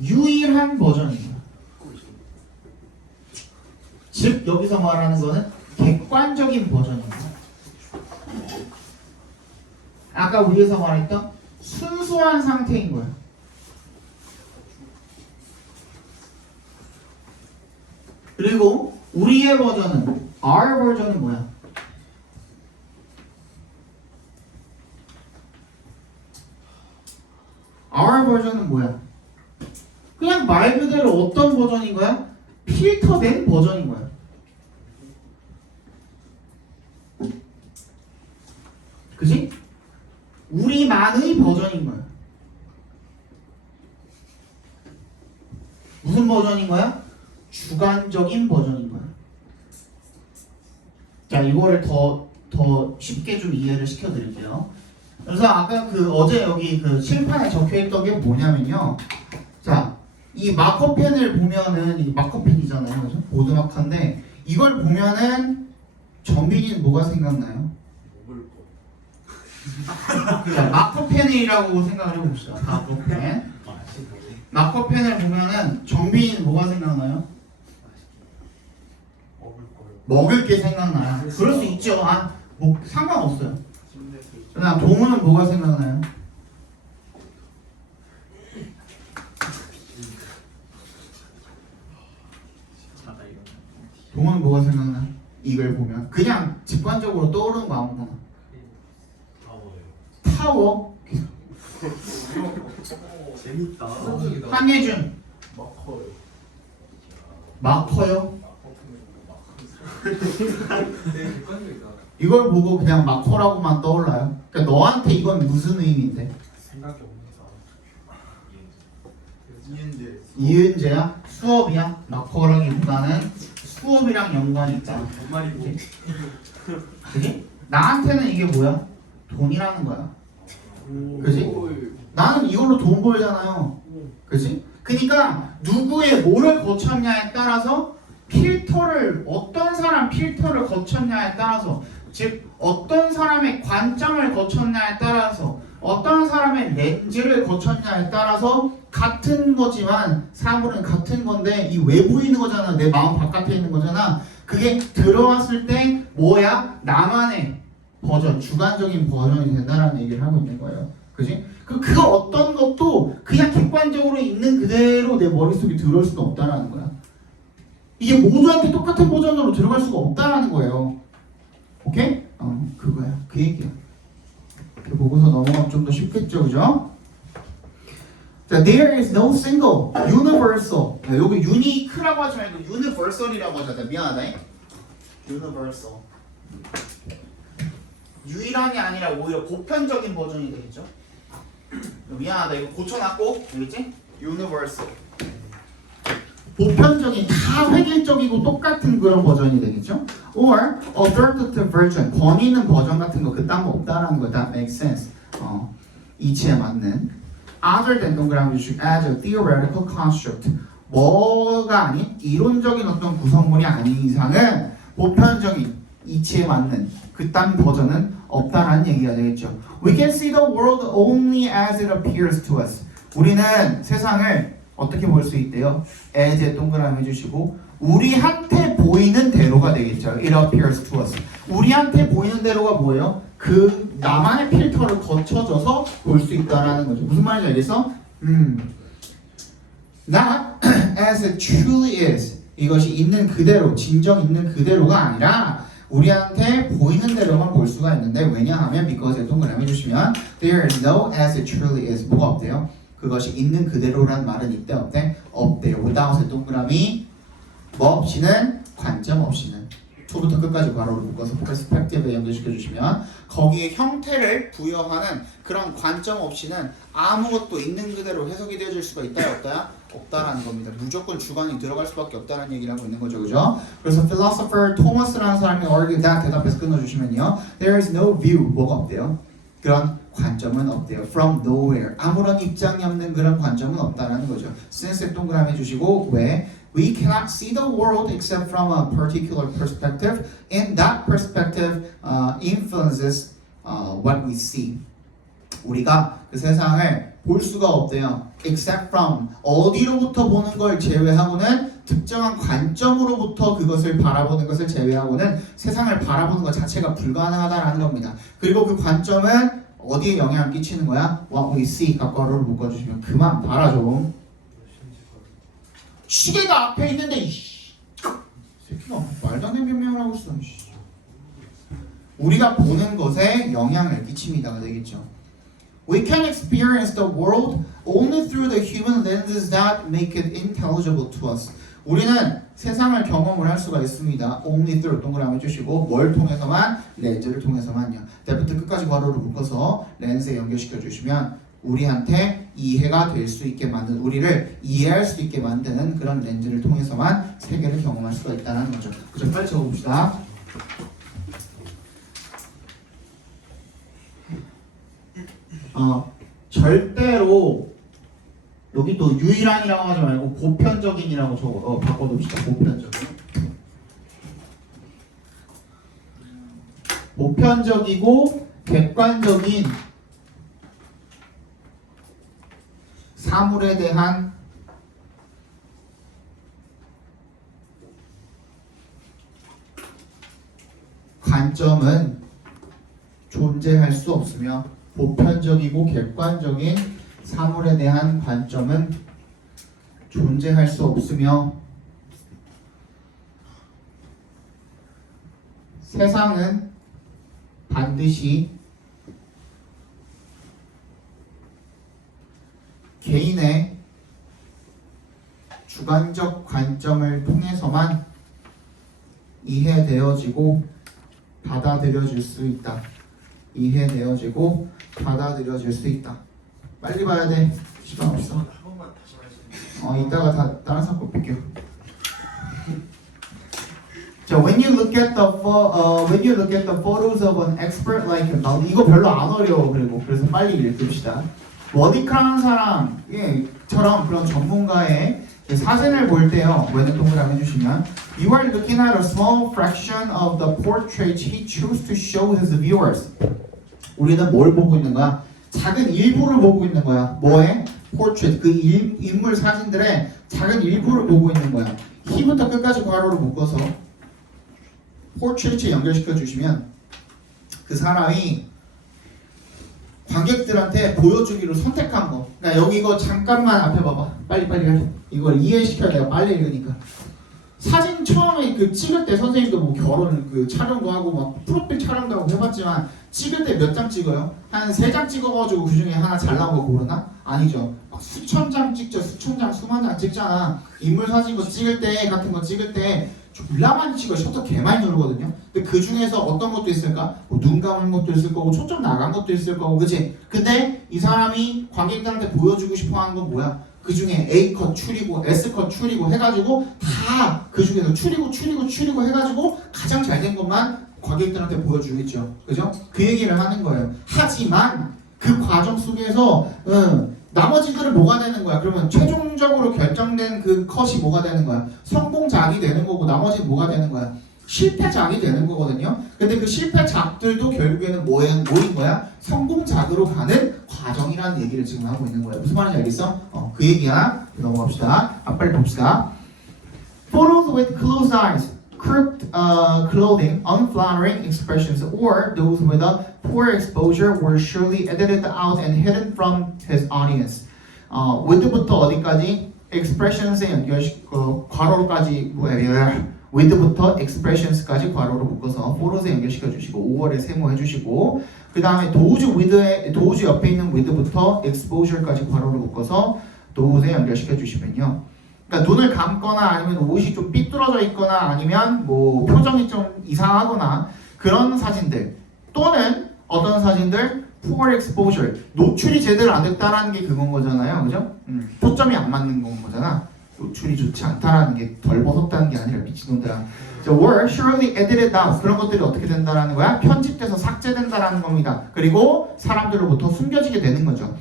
유일한 버전인 거야. 즉 여기서 말하는 거는 객관적인 버전인 거야. 아까 위에서 말했던 순수한 상태인 거야. 그리고 우리의 버전은 our 버전은 뭐야? our 버전은 뭐야? 그냥 말 그대로 어떤 버전인 거야? 필터된 버전인 거야. 그지? 우리만의 버전인 거야. 무슨 버전인 거야? 주관적인 버전인 거야. 자, 이거를 더 쉽게 좀 이해를 시켜드릴게요. 그래서 아까 어제 여기 칠판에 적혀있던 게 뭐냐면요. 자, 이 마커펜을 보면은 이 마커펜이잖아요, 그죠? 보드마커인데 이걸 보면은 전빈이는 뭐가 생각나요? 자, 마커펜이라고 생각을 해봅시다. 마커펜. 마커펜을 보면은 정빈이는 뭐가 생각나요? 먹을 게 생각나요. 그럴 수 있죠. 뭐 상관없어요. 그다음 동우는 뭐가 생각나요? 동우는 뭐가 생각나? 이걸 보면 그냥 직관적으로 떠오르는 거 아무거나. 타워. 재밌다. 한예준. 마커요? 이걸 보고 그냥 마커라고만 떠올라요? 그러니까 너한테 이건 무슨 의미인데? 생각이 없는 사람. 이은재야? 수업이야? 마커라기보다는 수업이랑 연관이 있잖아. 뭔 말이고? 그지? 나한테는 이게 뭐야? 돈이라는 거야. 그지? 나는 이걸로 돈 벌잖아요. 그지? 그러니까 누구의 뭐를 거쳤냐에 따라서 어떤 사람 필터를 거쳤냐에 따라서, 즉 어떤 사람의 관점을 거쳤냐에 따라서, 어떤 사람의 렌즈를 거쳤냐에 따라서 같은 거지만 사물은 같은 건데 이 외부에 있는 거잖아. 내 마음 바깥에 있는 거잖아. 그게 들어왔을 때 뭐야? 나만의 버전, 주관적인 버전이 된다는 얘기를 하고 있는 거예요. 그지? 그 어떤 것도 그냥 객관적으로 있는 그대로 내 머릿속에 들어올 수는 없다라는 거야. 이게 모두한테 똑같은 버전으로 들어갈 수가 없다라는 거예요. 오케이? 그거야. 그 얘기야. 그 보고서 넘어가면 좀 더 쉽겠죠, 그죠? 자, there is no single universal. 야, 여기 unique라고 하지 말고 universal이라고 하자. 미안하다. universal. 유일한이 아니라 오히려 보편적인 버전이 되겠죠. 미안하다. 이거 고쳐놨고, 알겠지? universal. 보편적인 다 획일적이고 똑같은 그런 버전이 되겠죠. Or authoritative version. 권위 있는 버전 같은 거 그딴 거 없다라는 거. That makes sense. 이치에 맞는. Other than 동그라미 주식 as a theoretical construct. 뭐가 아닌 이론적인 어떤 구성물이 아닌 이상은 보편적인 이치에 맞는 그딴 버전은 없다라는 얘기가 되겠죠. We can see the world only as it appears to us. 우리는 세상을 어떻게 볼 수 있대요? as에 동그라미 해주시고 우리한테 보이는 대로가 되겠죠. It appears to us. 우리한테 보이는 대로가 뭐예요? 그 나만의 필터를 거쳐져서 볼 수 있다라는 거죠. 무슨 말인지 알겠어? Not as it truly is. 이것이 있는 그대로, 진정 있는 그대로가 아니라 우리한테 보이는 대로만 볼 수가 있는데 왜냐하면 because에 동그라미 해주시면 there is no as it truly is. 뭐가 없대요? 그것이 있는 그대로란 말은 있대 없대? 없대요. without에 동그라미 뭐 없이는 관점 없이는 초부터 끝까지 괄호를 묶어서 perspective에 연결시켜 주시면 거기에 형태를 부여하는 그런 관점 없이는 아무것도 있는 그대로 해석이 되어질 수가 있다야 없다야? 없다라는 겁니다. 무조건 주관이 들어갈 수밖에 없다라는 얘기를 하고 있는 거죠, 그죠? 그래서 philosopher 토머스라는 사람이 argue that 대답해서 끊어주시면요, there is no view 뭐가 없대요? 그런 관점은 없대요. From nowhere 아무런 입장이 없는 그런 관점은 없다라는 거죠. since 동그라미 해주시고 왜? We cannot see the world except from a particular perspective, and that perspective influences what we see. 우리가 그 세상을 볼 수가 없대요. Except from 어디로부터 보는 걸 제외하고는 특정한 관점으로부터 그것을 바라보는 것을 제외하고는 세상을 바라보는 것 자체가 불가능하다라는 겁니다. 그리고 그 관점은 어디에 영향을 끼치는 거야? What we see. 괄호를 묶어주시면 그만 봐라 좀. 시계가 앞에 있는데 이씨 새끼가 말도 안 되는 변명을 하고 있어. 우리가 보는 것에 영향을 끼칩니다가 되겠죠. We can experience the world only through the human lenses that make it intelligible to us. 우리는 세상을 경험을 할 수가 있습니다. Only through 동그라미 해주시고 뭘 통해서만? 렌즈를 통해서만요. 때부터 끝까지 괄호를 묶어서 렌즈에 연결시켜 주시면 우리한테 이해가 될 수 있게 만든 우리를 이해할 수 있게 만드는 그런 렌즈를 통해서만 세계를 경험할 수가 있다는 거죠. 그죠? 빨리 적어봅시다. 절대로 여기 또 유일한이라고 하지 말고 보편적인이라고 바꿔둡시다. 보편적인. 보편적이고 객관적인 사물에 대한 관점은 존재할 수 없으며 보편적이고 객관적인 사물에 대한 관점은 존재할 수 없으며 세상은 반드시 개인의 주관적 관점을 통해서만 이해되어지고 받아들여질 수 있다. 이해되어지고 받아들여질 수 있다. 빨리 봐야 돼. 시간 없어. 한 번만 다시 말씀해 주세요. 이따가 다 다른 사건 볼게요. 자, when you look at the photos of an expert like him, 이거 별로 안 어려워. 그래서 빨리 읽읍시다. 워디크라는 사람처럼 그런 전문가의 사진을 볼 때요. 왜는 동그라미 해주시면 You are looking at a small fraction of the portraits he chose to show his viewers. 우리는 뭘 보고 있는 거야? 작은 일부를 보고 있는 거야. 뭐에? portrait. 그 인물 사진들의 작은 일부를 보고 있는 거야. he부터 끝까지 괄호를 묶어서 portrait에 연결시켜 주시면 그 사람이 관객들한테 보여주기로 선택한 거. 그러니까 여기 이거 잠깐만 앞에 봐봐. 빨리 해. 이걸 이해시켜야 돼요. 빨리 읽으니까. 사진 처음에 그 찍을 때 선생님도 뭐 결혼 그 촬영도 하고 막 프로필 촬영도 하고 해봤지만 찍을 때 몇 장 찍어요? 한 3장 찍어가지고 그 중에 하나 잘 나온 거 고르나? 아니죠. 막 수천 장 찍죠. 수천 장, 수만 장 찍잖아. 인물 사진 거 찍을 때 같은 거 찍을 때 졸라 많이 찍어. 셔터 개 많이 누르거든요. 근데 그 중에서 어떤 것도 있을까? 뭐 눈 감은 것도 있을 거고 초점 나간 것도 있을 거고 그치? 근데 이 사람이 관객들한테 보여주고 싶어 하는 건 뭐야? 그 중에 A컷 추리고 S컷 추리고 해가지고 다 그 중에서 추리고 해가지고 가장 잘 된 것만 관객들한테 보여주겠죠. 그죠? 그 얘기를 하는 거예요. 하지만 그 과정 속에서 나머지들은 뭐가 되는 거야? 그러면 최종적으로 결정된 그 컷이 뭐가 되는 거야? 성공작이 되는 거고 나머지는 뭐가 되는 거야? 실패작이 되는 거거든요. 근데 그 실패작들도 결국에는 뭐인 거야? 성공작으로 가는 과정이라는 얘기를 지금 하고 있는 거예요. 무슨 말인지 알겠어? 그 얘기야. 넘어갑시다. 빨리 봅시다. Photos with closed eyes, crooked clothing, unflattering expressions, or those with a poor exposure were surely edited out and hidden from his audience. with부터 어디까지? expressions에 괄호로까지 with부터 expressions까지 괄호로 묶어서 photos에 연결시켜 주시고 5월에 세모해 주시고 그 다음에 도우즈 옆에 있는 with부터 exposure까지 괄호로 묶어서 도우즈에 연결시켜 주시면요. 그러니까 눈을 감거나 아니면 옷이 좀 삐뚤어져 있거나 아니면 뭐 표정이 좀 이상하거나 그런 사진들 또는 어떤 사진들 poor exposure 노출이 제대로 안 됐다라는 게 그건 거잖아요. 그죠? 초점이 안 맞는 건 거잖아. 노출이 좋지 않다라는 게 덜 벗었다는 게 아니라 미친놈들아. were surely edited out 그런 것들이 어떻게 된다라는 거야? 편집돼서 삭제된다라는 겁니다. 그리고 사람들로부터 숨겨지게 되는 거죠.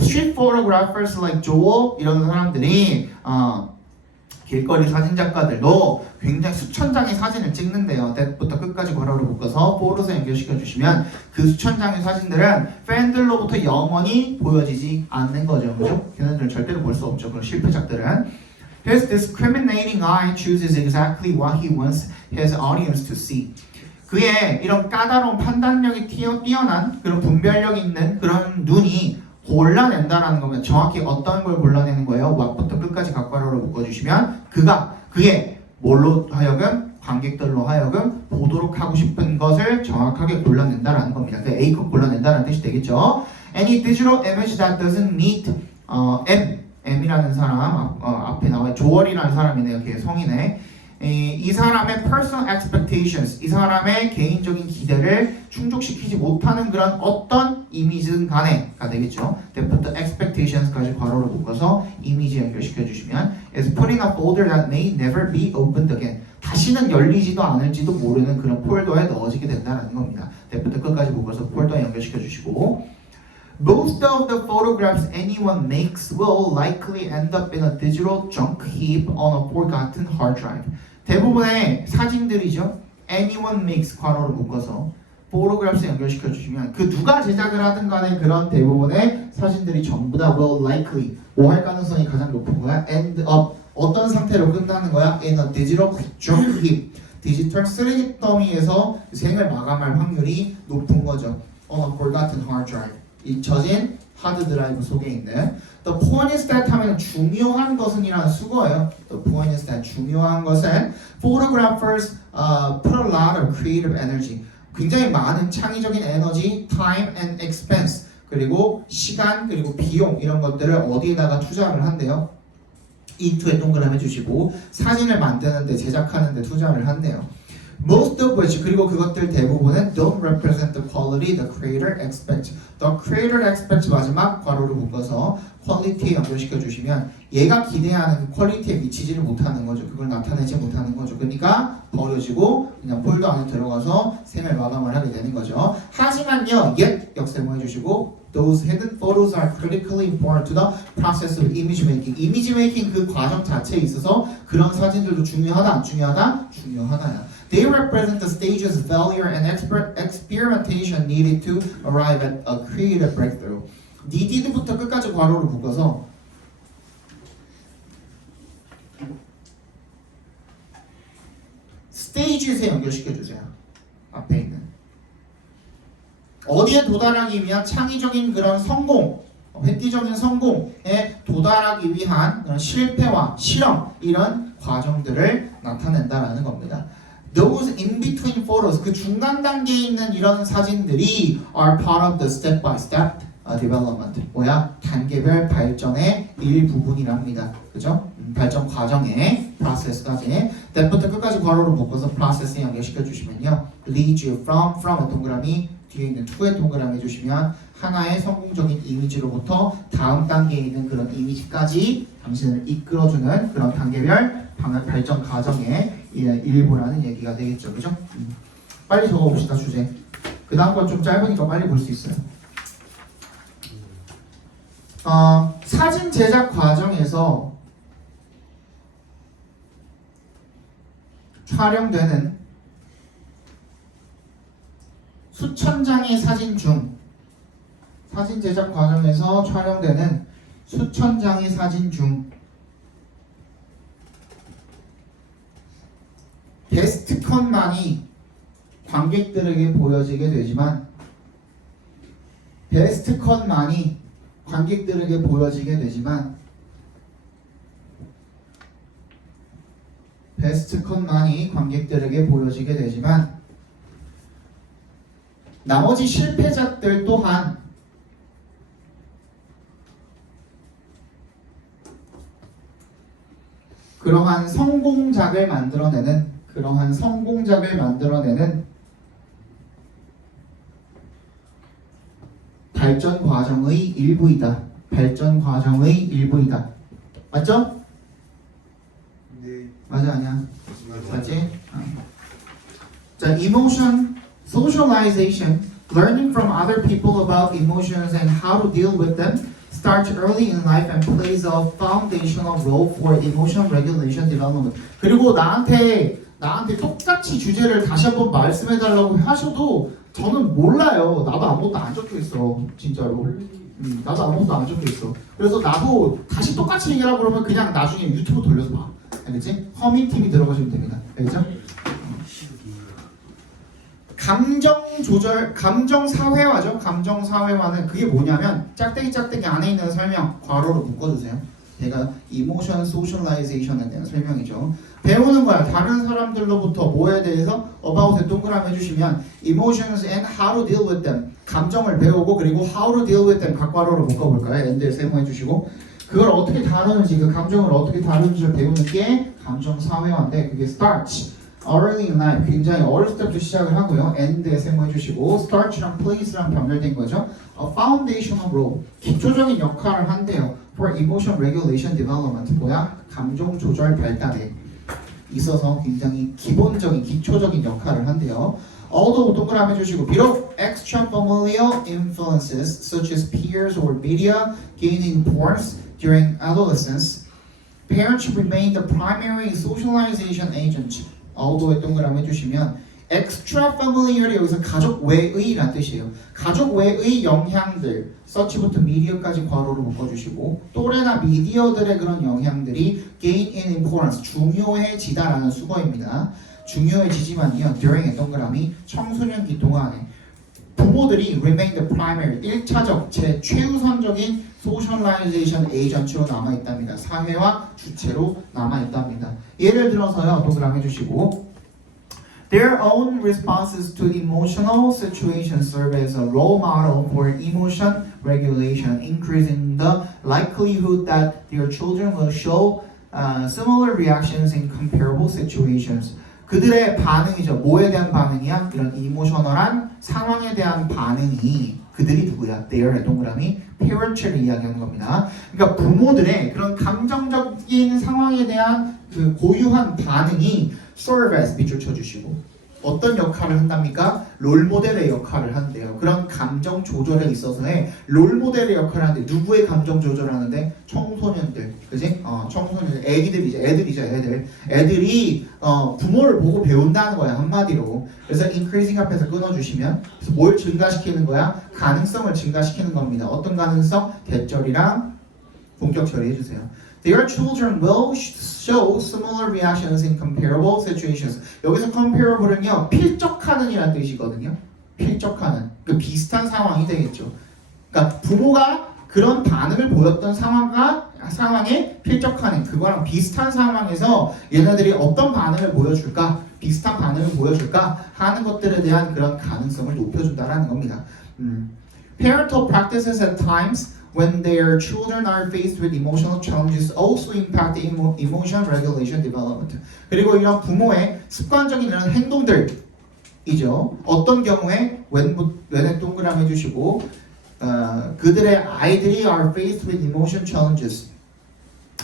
Street photographers like Joel 이런 사람들이 길거리 사진 작가들도 굉장히 수천 장의 사진을 찍는데요. that부터 끝까지 괄호로 묶어서 photos에 연결시켜 주시면 그 수천 장의 사진들은 팬들로부터 영원히 보여지지 않는 거죠. 그죠? 걔네들은 절대로 볼 수 없죠. 그런 실패작들은. His discriminating eye chooses exactly what he wants his audience to see. 그의 이런 까다로운 판단력이 뛰어난 그런 분별력 있는 그런 눈이 골라낸다라는 거면 정확히 어떤 걸 골라내는 거예요? what부터 끝까지 각괄호로 묶어주시면 그의 뭘로 하여금 관객들로 하여금 보도록 하고 싶은 것을 정확하게 골라낸다라는 겁니다. 그 A컷 골라낸다는 뜻이 되겠죠. Any digital image that doesn't meet M이라는 사람 앞에 나와요. 조얼이라는 사람이네요. 걔 성이네. 이 사람의 personal expectations, 이 사람의 개인적인 기대를 충족시키지 못하는 그런 어떤 이미지든 간에가 되겠죠. that부터 expectations까지 괄호로 묶어서 이미지 연결시켜 주시면 is put in a folder that may never be opened again. 다시는 열리지도 않을지도 모르는 그런 폴더에 넣어지게 된다는 겁니다. that부터 끝까지 묶어서 폴더에 연결시켜 주시고 Most of the photographs anyone makes will likely end up in a digital junk heap on a forgotten hard drive. 대부분의 사진들이죠. Anyone makes 괄호로 묶어서 photographs에 연결시켜 주시면 그 누가 제작을 하든 간에 그런 대부분의 사진들이 전부 다 will likely 뭐 할 가능성이 가장 높은 거야? end up 어떤 상태로 끝나는 거야? in a digital junk heap. 디지털 쓰레기 더미에서 생을 마감할 확률이 높은 거죠. on a forgotten hard drive. 잊혀진 하드 드라이브 속에 있는 The point is that 하면 중요한 것은 이라는 수거예요. The point is that 중요한 것은 photographers put a lot of creative energy 굉장히 많은 창의적인 에너지, time and expense 그리고 시간 그리고 비용 이런 것들을 어디에다가 투자를 한대요. into에 동그라미 주시고 사진을 만드는데 제작하는데 투자를 한대요. Most of which 그리고 그것들 대부분은 don't represent the quality the creator expects. The creator expects 마지막 괄호를 묶어서 quality에 연결시켜 주시면 얘가 기대하는 그 퀄리티에 미치지를 못하는 거죠. 그걸 나타내지 못하는 거죠. 그러니까 버려지고 그냥 폴더 안에 들어가서 생을 마감을 하게 되는 거죠. 하지만요, yet 역세모 해주시고 Those hidden photos are critically important to the process of image making. 이미지 메이킹 그 과정 자체에 있어서 그런 사진들도 중요하다, 안 중요하다? 중요하다야. They represent the stages of failure and experimentation needed to arrive at a creative breakthrough. needed부터 끝까지 괄호를 묶어서 stages에 연결시켜 주세요. 앞에 있는 어디에 도달하기 위한 창의적인 그런 성공, 획기적인 성공에 도달하기 위한 그런 실패와 실험 이런 과정들을 나타낸다라는 겁니다. Those in between photos 그 중간 단계에 있는 이런 사진들이 are part of the step by step development 뭐야 단계별 발전의 일부분이랍니다. 그죠? 발전 과정의 process까지 that부터 끝까지 괄호로 묶어서 process에 연결시켜 주시면요 leads you from의 동그라미 뒤에 있는 to의 동그라미 해주시면 하나의 성공적인 이미지로부터 다음 단계에 있는 그런 이미지까지 당신을 이끌어주는 그런 단계별 발전 과정의 일부라는 얘기가 되겠죠. 그죠? 빨리 적어봅시다 주제. 그 다음 건 좀 짧으니까 빨리 볼 수 있어요. 사진 제작 과정에서 촬영되는 수천 장의 사진 중 사진 제작 과정에서 촬영되는 수천 장의 사진 중 베스트 컷만이 관객들에게 보여지게 되지만 베스트 컷만이 관객들에게 보여지게 되지만 베스트 컷만이 관객들에게 보여지게 되지만 나머지 실패작들 또한 그러한 성공작을 만들어내는 발전 과정의 일부이다. 맞죠? 네. 맞아 아니야? 맞지? 자, emotion, socialization, learning from other people about emotions and how to deal with them starts early in life and plays a foundational role for emotion regulation development. 그리고 나한테 똑같이 주제를 다시 한번 말씀해달라고 하셔도 저는 몰라요. 나도 아무것도 안 적혀 있어, 진짜로. 나도 아무것도 안 적혀 있어. 그래서 나도 다시 똑같이 얘기하라고 그러면 그냥 나중에 유튜브 돌려서 봐. 알겠지? 허밍팀이 들어가시면 됩니다. 알겠죠? 감정 조절, 감정 사회화죠. 감정 사회화는 그게 뭐냐면 짝대기 안에 있는 설명 괄호로 묶어주세요. 얘가 emotion socialization에 대한 설명이죠. 배우는 거야. 다른 사람들로부터 뭐에 대해서 about에 동그라미 해주시면 emotions and how to deal with them 감정을 배우고 그리고 how to deal with them 각괄호로 묶어볼까요? and에 세모해주시고 그걸 어떻게 다루는지 그 감정을 어떻게 다루는지를 배우는 게 감정 사회화인데 그게 starts early in life 굉장히 어렸을 때부터 시작을 하고요. end에 세모해주시고 start랑 place랑 병렬된 거죠. A foundational role 기초적인 역할을 한대요. for emotion regulation development 뭐야? 감정 조절 발달에 있어서 굉장히 기본적인 기초적인 역할을 한대요. although 동그라미 해주시고 비록 extrafamilial influences such as peers or media gain importance during adolescence, parents remain the primary socialization agent. although에 동그라미 해주시면 extrafamiliar이 여기서 가족 외의란 뜻이에요. 가족 외의 영향들, such부터 media까지 괄호로 묶어주시고 또래나 미디어들의 그런 영향들이 gain in importance, 중요해지다라는 수거입니다. 중요해지지만요. during의 동그라미 청소년기 동안에 부모들이 remain the primary, 1차적, 최우선적인 socialization agent로 남아있답니다. 사회화 주체로 남아있답니다. 예를 들어서요. 동그라미 해주시고 Their own responses to emotional situations serve as a role model for emotion regulation, increasing the likelihood that their children will show similar reactions in comparable situations. 그들의 반응이죠. 뭐에 대한 반응이야? 이런 이모셔널한 상황에 대한 반응이 그들이 누구야? Their의 동그라미 parent를 이야기하는 겁니다. 그러니까 부모들의 그런 감정적인 상황에 대한 그 고유한 반응이 serve as 밑줄 쳐주시고 어떤 역할을 한답니까? 롤모델의 역할을 한대요. 그런 감정 조절에 있어서의 롤모델의 역할을 하는데 누구의 감정 조절을 하는데? 청소년들, 그지? 청소년들, 애들이죠. 애들이 부모를 보고 배운다는 거야 한마디로. 그래서 increasing 앞에서 끊어주시면 그래서 뭘 증가시키는 거야? 가능성을 증가시키는 겁니다. 어떤 가능성? 대절이랑 본격 처리해주세요. Their children will show similar reactions in comparable situations. 여기서 comparable은요, 필적하는이라는 뜻이거든요. 필적하는. 그 비슷한 상황이 되겠죠. 그러니까 부모가 그런 반응을 보였던 상황에 필적하는 그거랑 비슷한 상황에서 얘네들이 어떤 반응을 보여줄까, 비슷한 반응을 보여줄까 하는 것들에 대한 그런 가능성을 높여준다라는 겁니다. Parental practices at times when their children are faced with emotional challenges also impact the emotion regulation development. 그리고 이런 부모의 습관적인 이런 행동들이죠. 어떤 경우에 when에 동그라미 해주시고 그들의 아이들이 are faced with emotion challenges.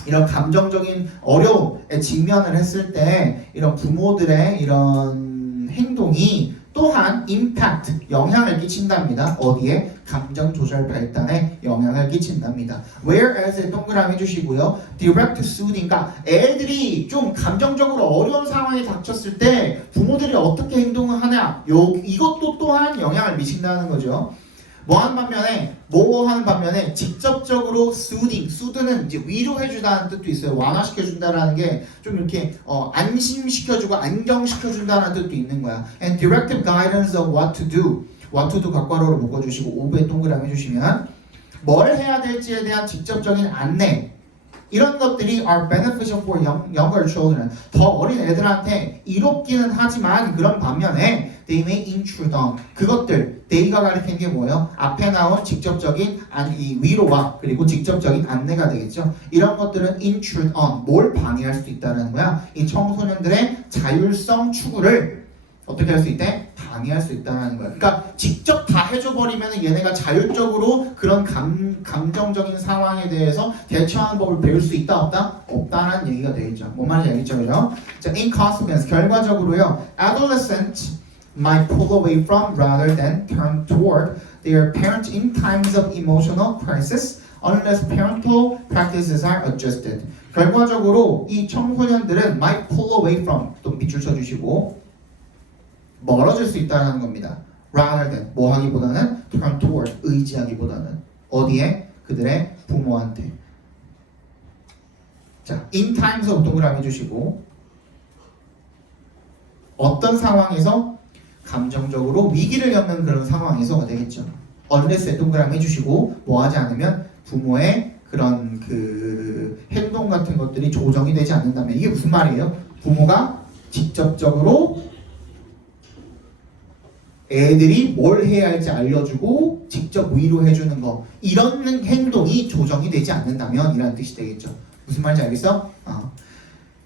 이런 감정적인 어려움에 직면을 했을 때 이런 부모들의 이런 행동이 또한 impact, 영향을 끼친답니다. 어디에? 감정 조절 발달에 영향을 끼친답니다. Whereas 동그라미 해주시고요. Direct soothing, 그러니까 애들이 좀 감정적으로 어려운 상황에 닥쳤을 때 부모들이 어떻게 행동을 하냐, 이것도 또한 영향을 미친다는 거죠. 뭐 하는 반면에 직접적으로 soothen, 이제 위로해주다는 뜻도 있어요. 완화시켜준다라는 게 좀 이렇게 안심시켜주고 안정시켜준다는 뜻도 있는 거야. And directive guidance of what to do. what to do 괄괄호로 묶어주시고 오브에 동그라미 해주시면 뭘 해야 될지에 대한 직접적인 안내, 이런 것들이 are beneficial for younger children. 더 어린 애들한테 이롭기는 하지만 그런 반면에 they may intrude on. 그것들, they가 가리키는 게 뭐예요? 앞에 나온 직접적인 이 위로와 그리고 직접적인 안내가 되겠죠. 이런 것들은 intrude on, 뭘 방해할 수 있다는 거야. 이 청소년들의 자율성 추구를 어떻게 할 수 있대? 방해할 수 있다는 거야. 그러니까 직접 다 해줘버리면 얘네가 자율적으로 그런 감정적인 상황에 대해서 대처하는 법을 배울 수 있다 없다? 없다라는 얘기가 되겠죠. 뭔 말인지 알겠죠, 그죠? 자, in consequence, 결과적으로요, adolescents might pull away from rather than turn toward their parents in times of emotional crisis unless parental practices are adjusted. 결과적으로 이 청소년들은 might pull away from, 또 밑줄 쳐주시고 멀어질 수 있다는 겁니다. rather than, 뭐 하기보다는 turn toward, 의지하기보다는 어디에? 그들의 부모한테. 자, in times of 동그라미 해주시고 어떤 상황에서? 감정적으로 위기를 겪는 그런 상황에서가 되겠죠. unless에 동그라미 해주시고 뭐 하지 않으면 부모의 그런 그 행동 같은 것들이 조정이 되지 않는다면, 이게 무슨 말이에요? 부모가 직접적으로 애들이 뭘 해야 할지 알려주고 직접 위로해주는 거, 이런 행동이 조정이 되지 않는다면 이라는 뜻이 되겠죠. 무슨 말인지 알겠어?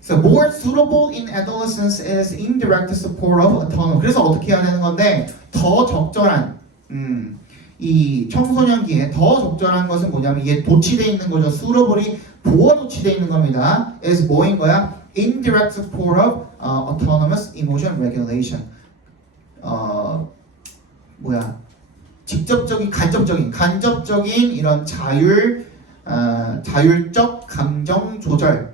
So more suitable in adolescence is indirect support of autonomy. 그래서 어떻게 해야 되는 건데 더 적절한 이 청소년기에 더 적절한 것은 뭐냐면 이게 도치되어 있는 거죠. suitable이 보어 도치되어 있는 겁니다. is 뭐인 거야? Indirect support of autonomous emotion regulation. 직접적인, 간접적인 이런 자율적 감정 조절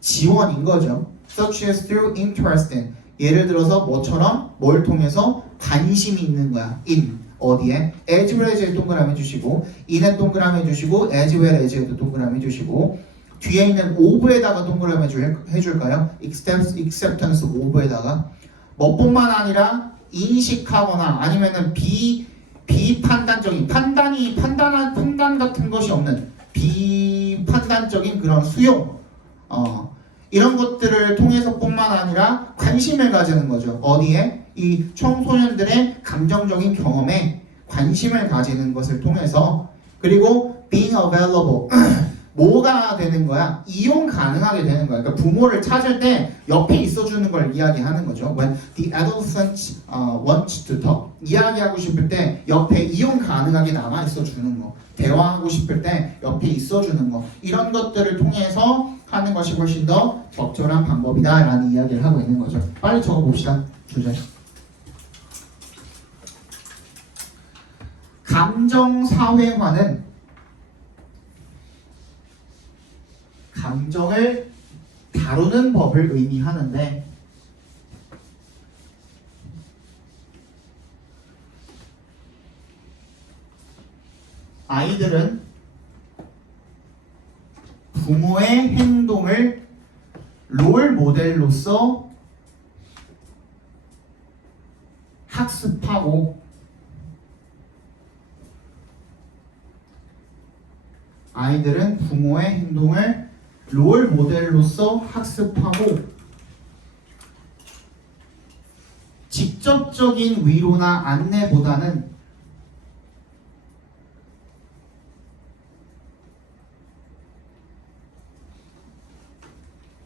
지원인 거죠. Such as through interest in. 예를 들어서 뭐처럼? 뭘 통해서? 관심이 있는 거야. in. 어디에? as well as에 동그라미 해주시고 in에 동그라미 해주시고 as well as에도 동그라미 해주시고 뒤에 있는 of에다가 동그라미 해줄까요? acceptance of에다가 뭐뿐만 아니라 인식하거나 아니면은 비판단적인 판단 같은 것이 없는 비판단적인 그런 수용 이런 것들을 통해서뿐만 아니라 관심을 가지는 거죠. 어디에? 이 청소년들의 감정적인 경험에 관심을 가지는 것을 통해서, 그리고 being available 뭐가 되는 거야? 이용 가능하게 되는 거야. 그러니까 부모를 찾을 때 옆에 있어주는 걸 이야기하는 거죠. When the adolescent wants to talk, 이야기하고 싶을 때 옆에 이용 가능하게 남아 있어주는 거, 대화하고 싶을 때 옆에 있어주는 거, 이런 것들을 통해서 하는 것이 훨씬 더 적절한 방법이다라는 이야기를 하고 있는 거죠. 빨리 적어봅시다. 주제. 감정사회화는 감정을 다루는 법을 의미하는데 아이들은 부모의 행동을 롤 모델로서 학습하고 아이들은 부모의 행동을 롤 모델로서 학습하고 직접적인 위로나 안내보다는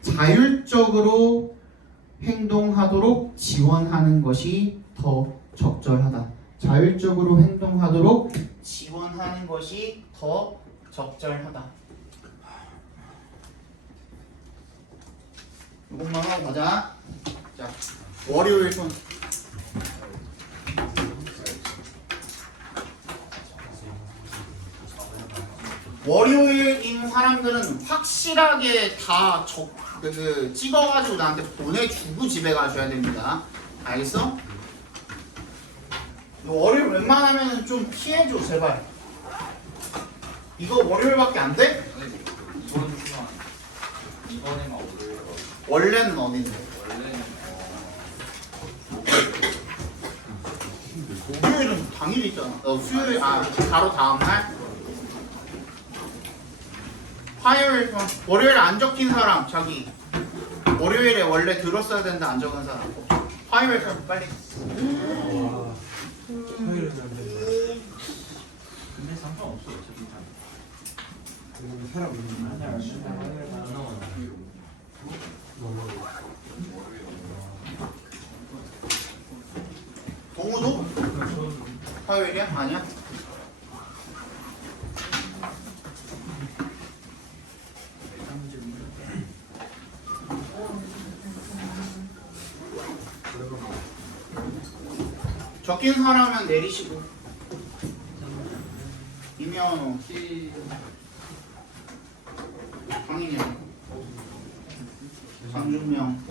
자율적으로 행동하도록 지원하는 것이 더 적절하다. 자율적으로 행동하도록 지원하는 것이 더 적절하다. 이것만 하고 가자. 자, 월요일 손. 월요일인 사람들은 확실하게 다 찍어가지고 나한테 보내주고 집에 가셔야 됩니다. 알겠어? 월요일 웬만하면 좀 피해줘 제발. 이거 월요일밖에 안 돼? 이번에만 올려요. 원래는 어딘데? 원래는 목요일은 당일 있잖아. 수요일 바로 다음 날. 화요일 월요일 안 적힌 사람 자기. 월요일에 원래 들었어야 되는데 안 적은 사람. 화요일 사람 빨리. 화요일은 안 돼. 근데 상관없어 어차피 다. 그러면 사람 있는 동우도? 화요일이야? 아니야? 적힌 사람은 내리시고. 이면호 강인영 장준명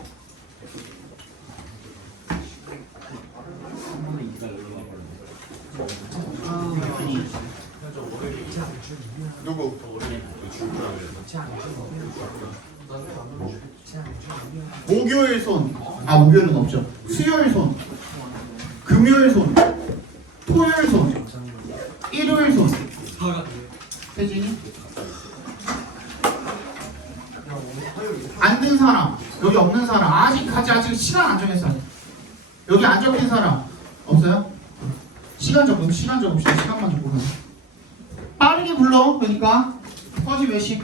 효연이 누구? 목요일 손. 목요일은 없죠. 수요일 손. 금요일 손. 토요일 손. 일요일 손. 세진이? 안 든 사람. 여기 없는 사람. 아직 시간 안 정했어요. 여기 안 적힌 사람 없어요? 시간만 적읍시다. 시간만 적고 가요. 빠르게 불러. 그러니까 서지 몇 시?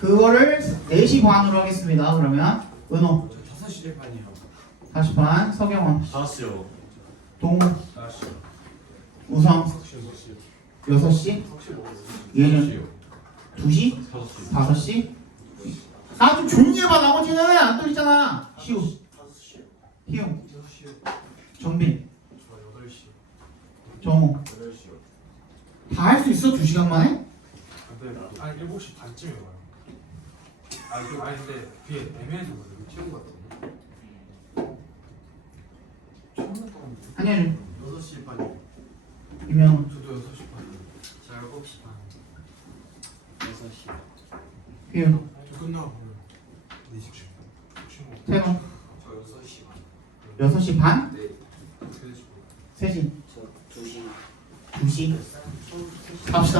그거를 4시 반으로 하겠습니다. 그러면 은호 5시 반이요. 5시 반. 서경원 5시요. 동우 5시요. 우성 6시. 6시. 얘는 2시? 5시. 5시? 좀 조용히 해봐. 나머지는 안 들리잖아. 시우 5시요. 희용 6시요. 정빈 저 8시. 정우 8시요. 다 할 수 있어? 2시간 만에? 한 7시 반쯤에 와요. 근데 그게 애매해서 그래요. 튀은 것 같은데. 한예준 6시 반이요. 이면 저도 6시 반이요. 저 7시 반 6시 희용 저 끝나고 4시 친구. 태영 저 6시 반. 6시 반? 네. 3시 반. 세진 저 2시 2시 갑시다.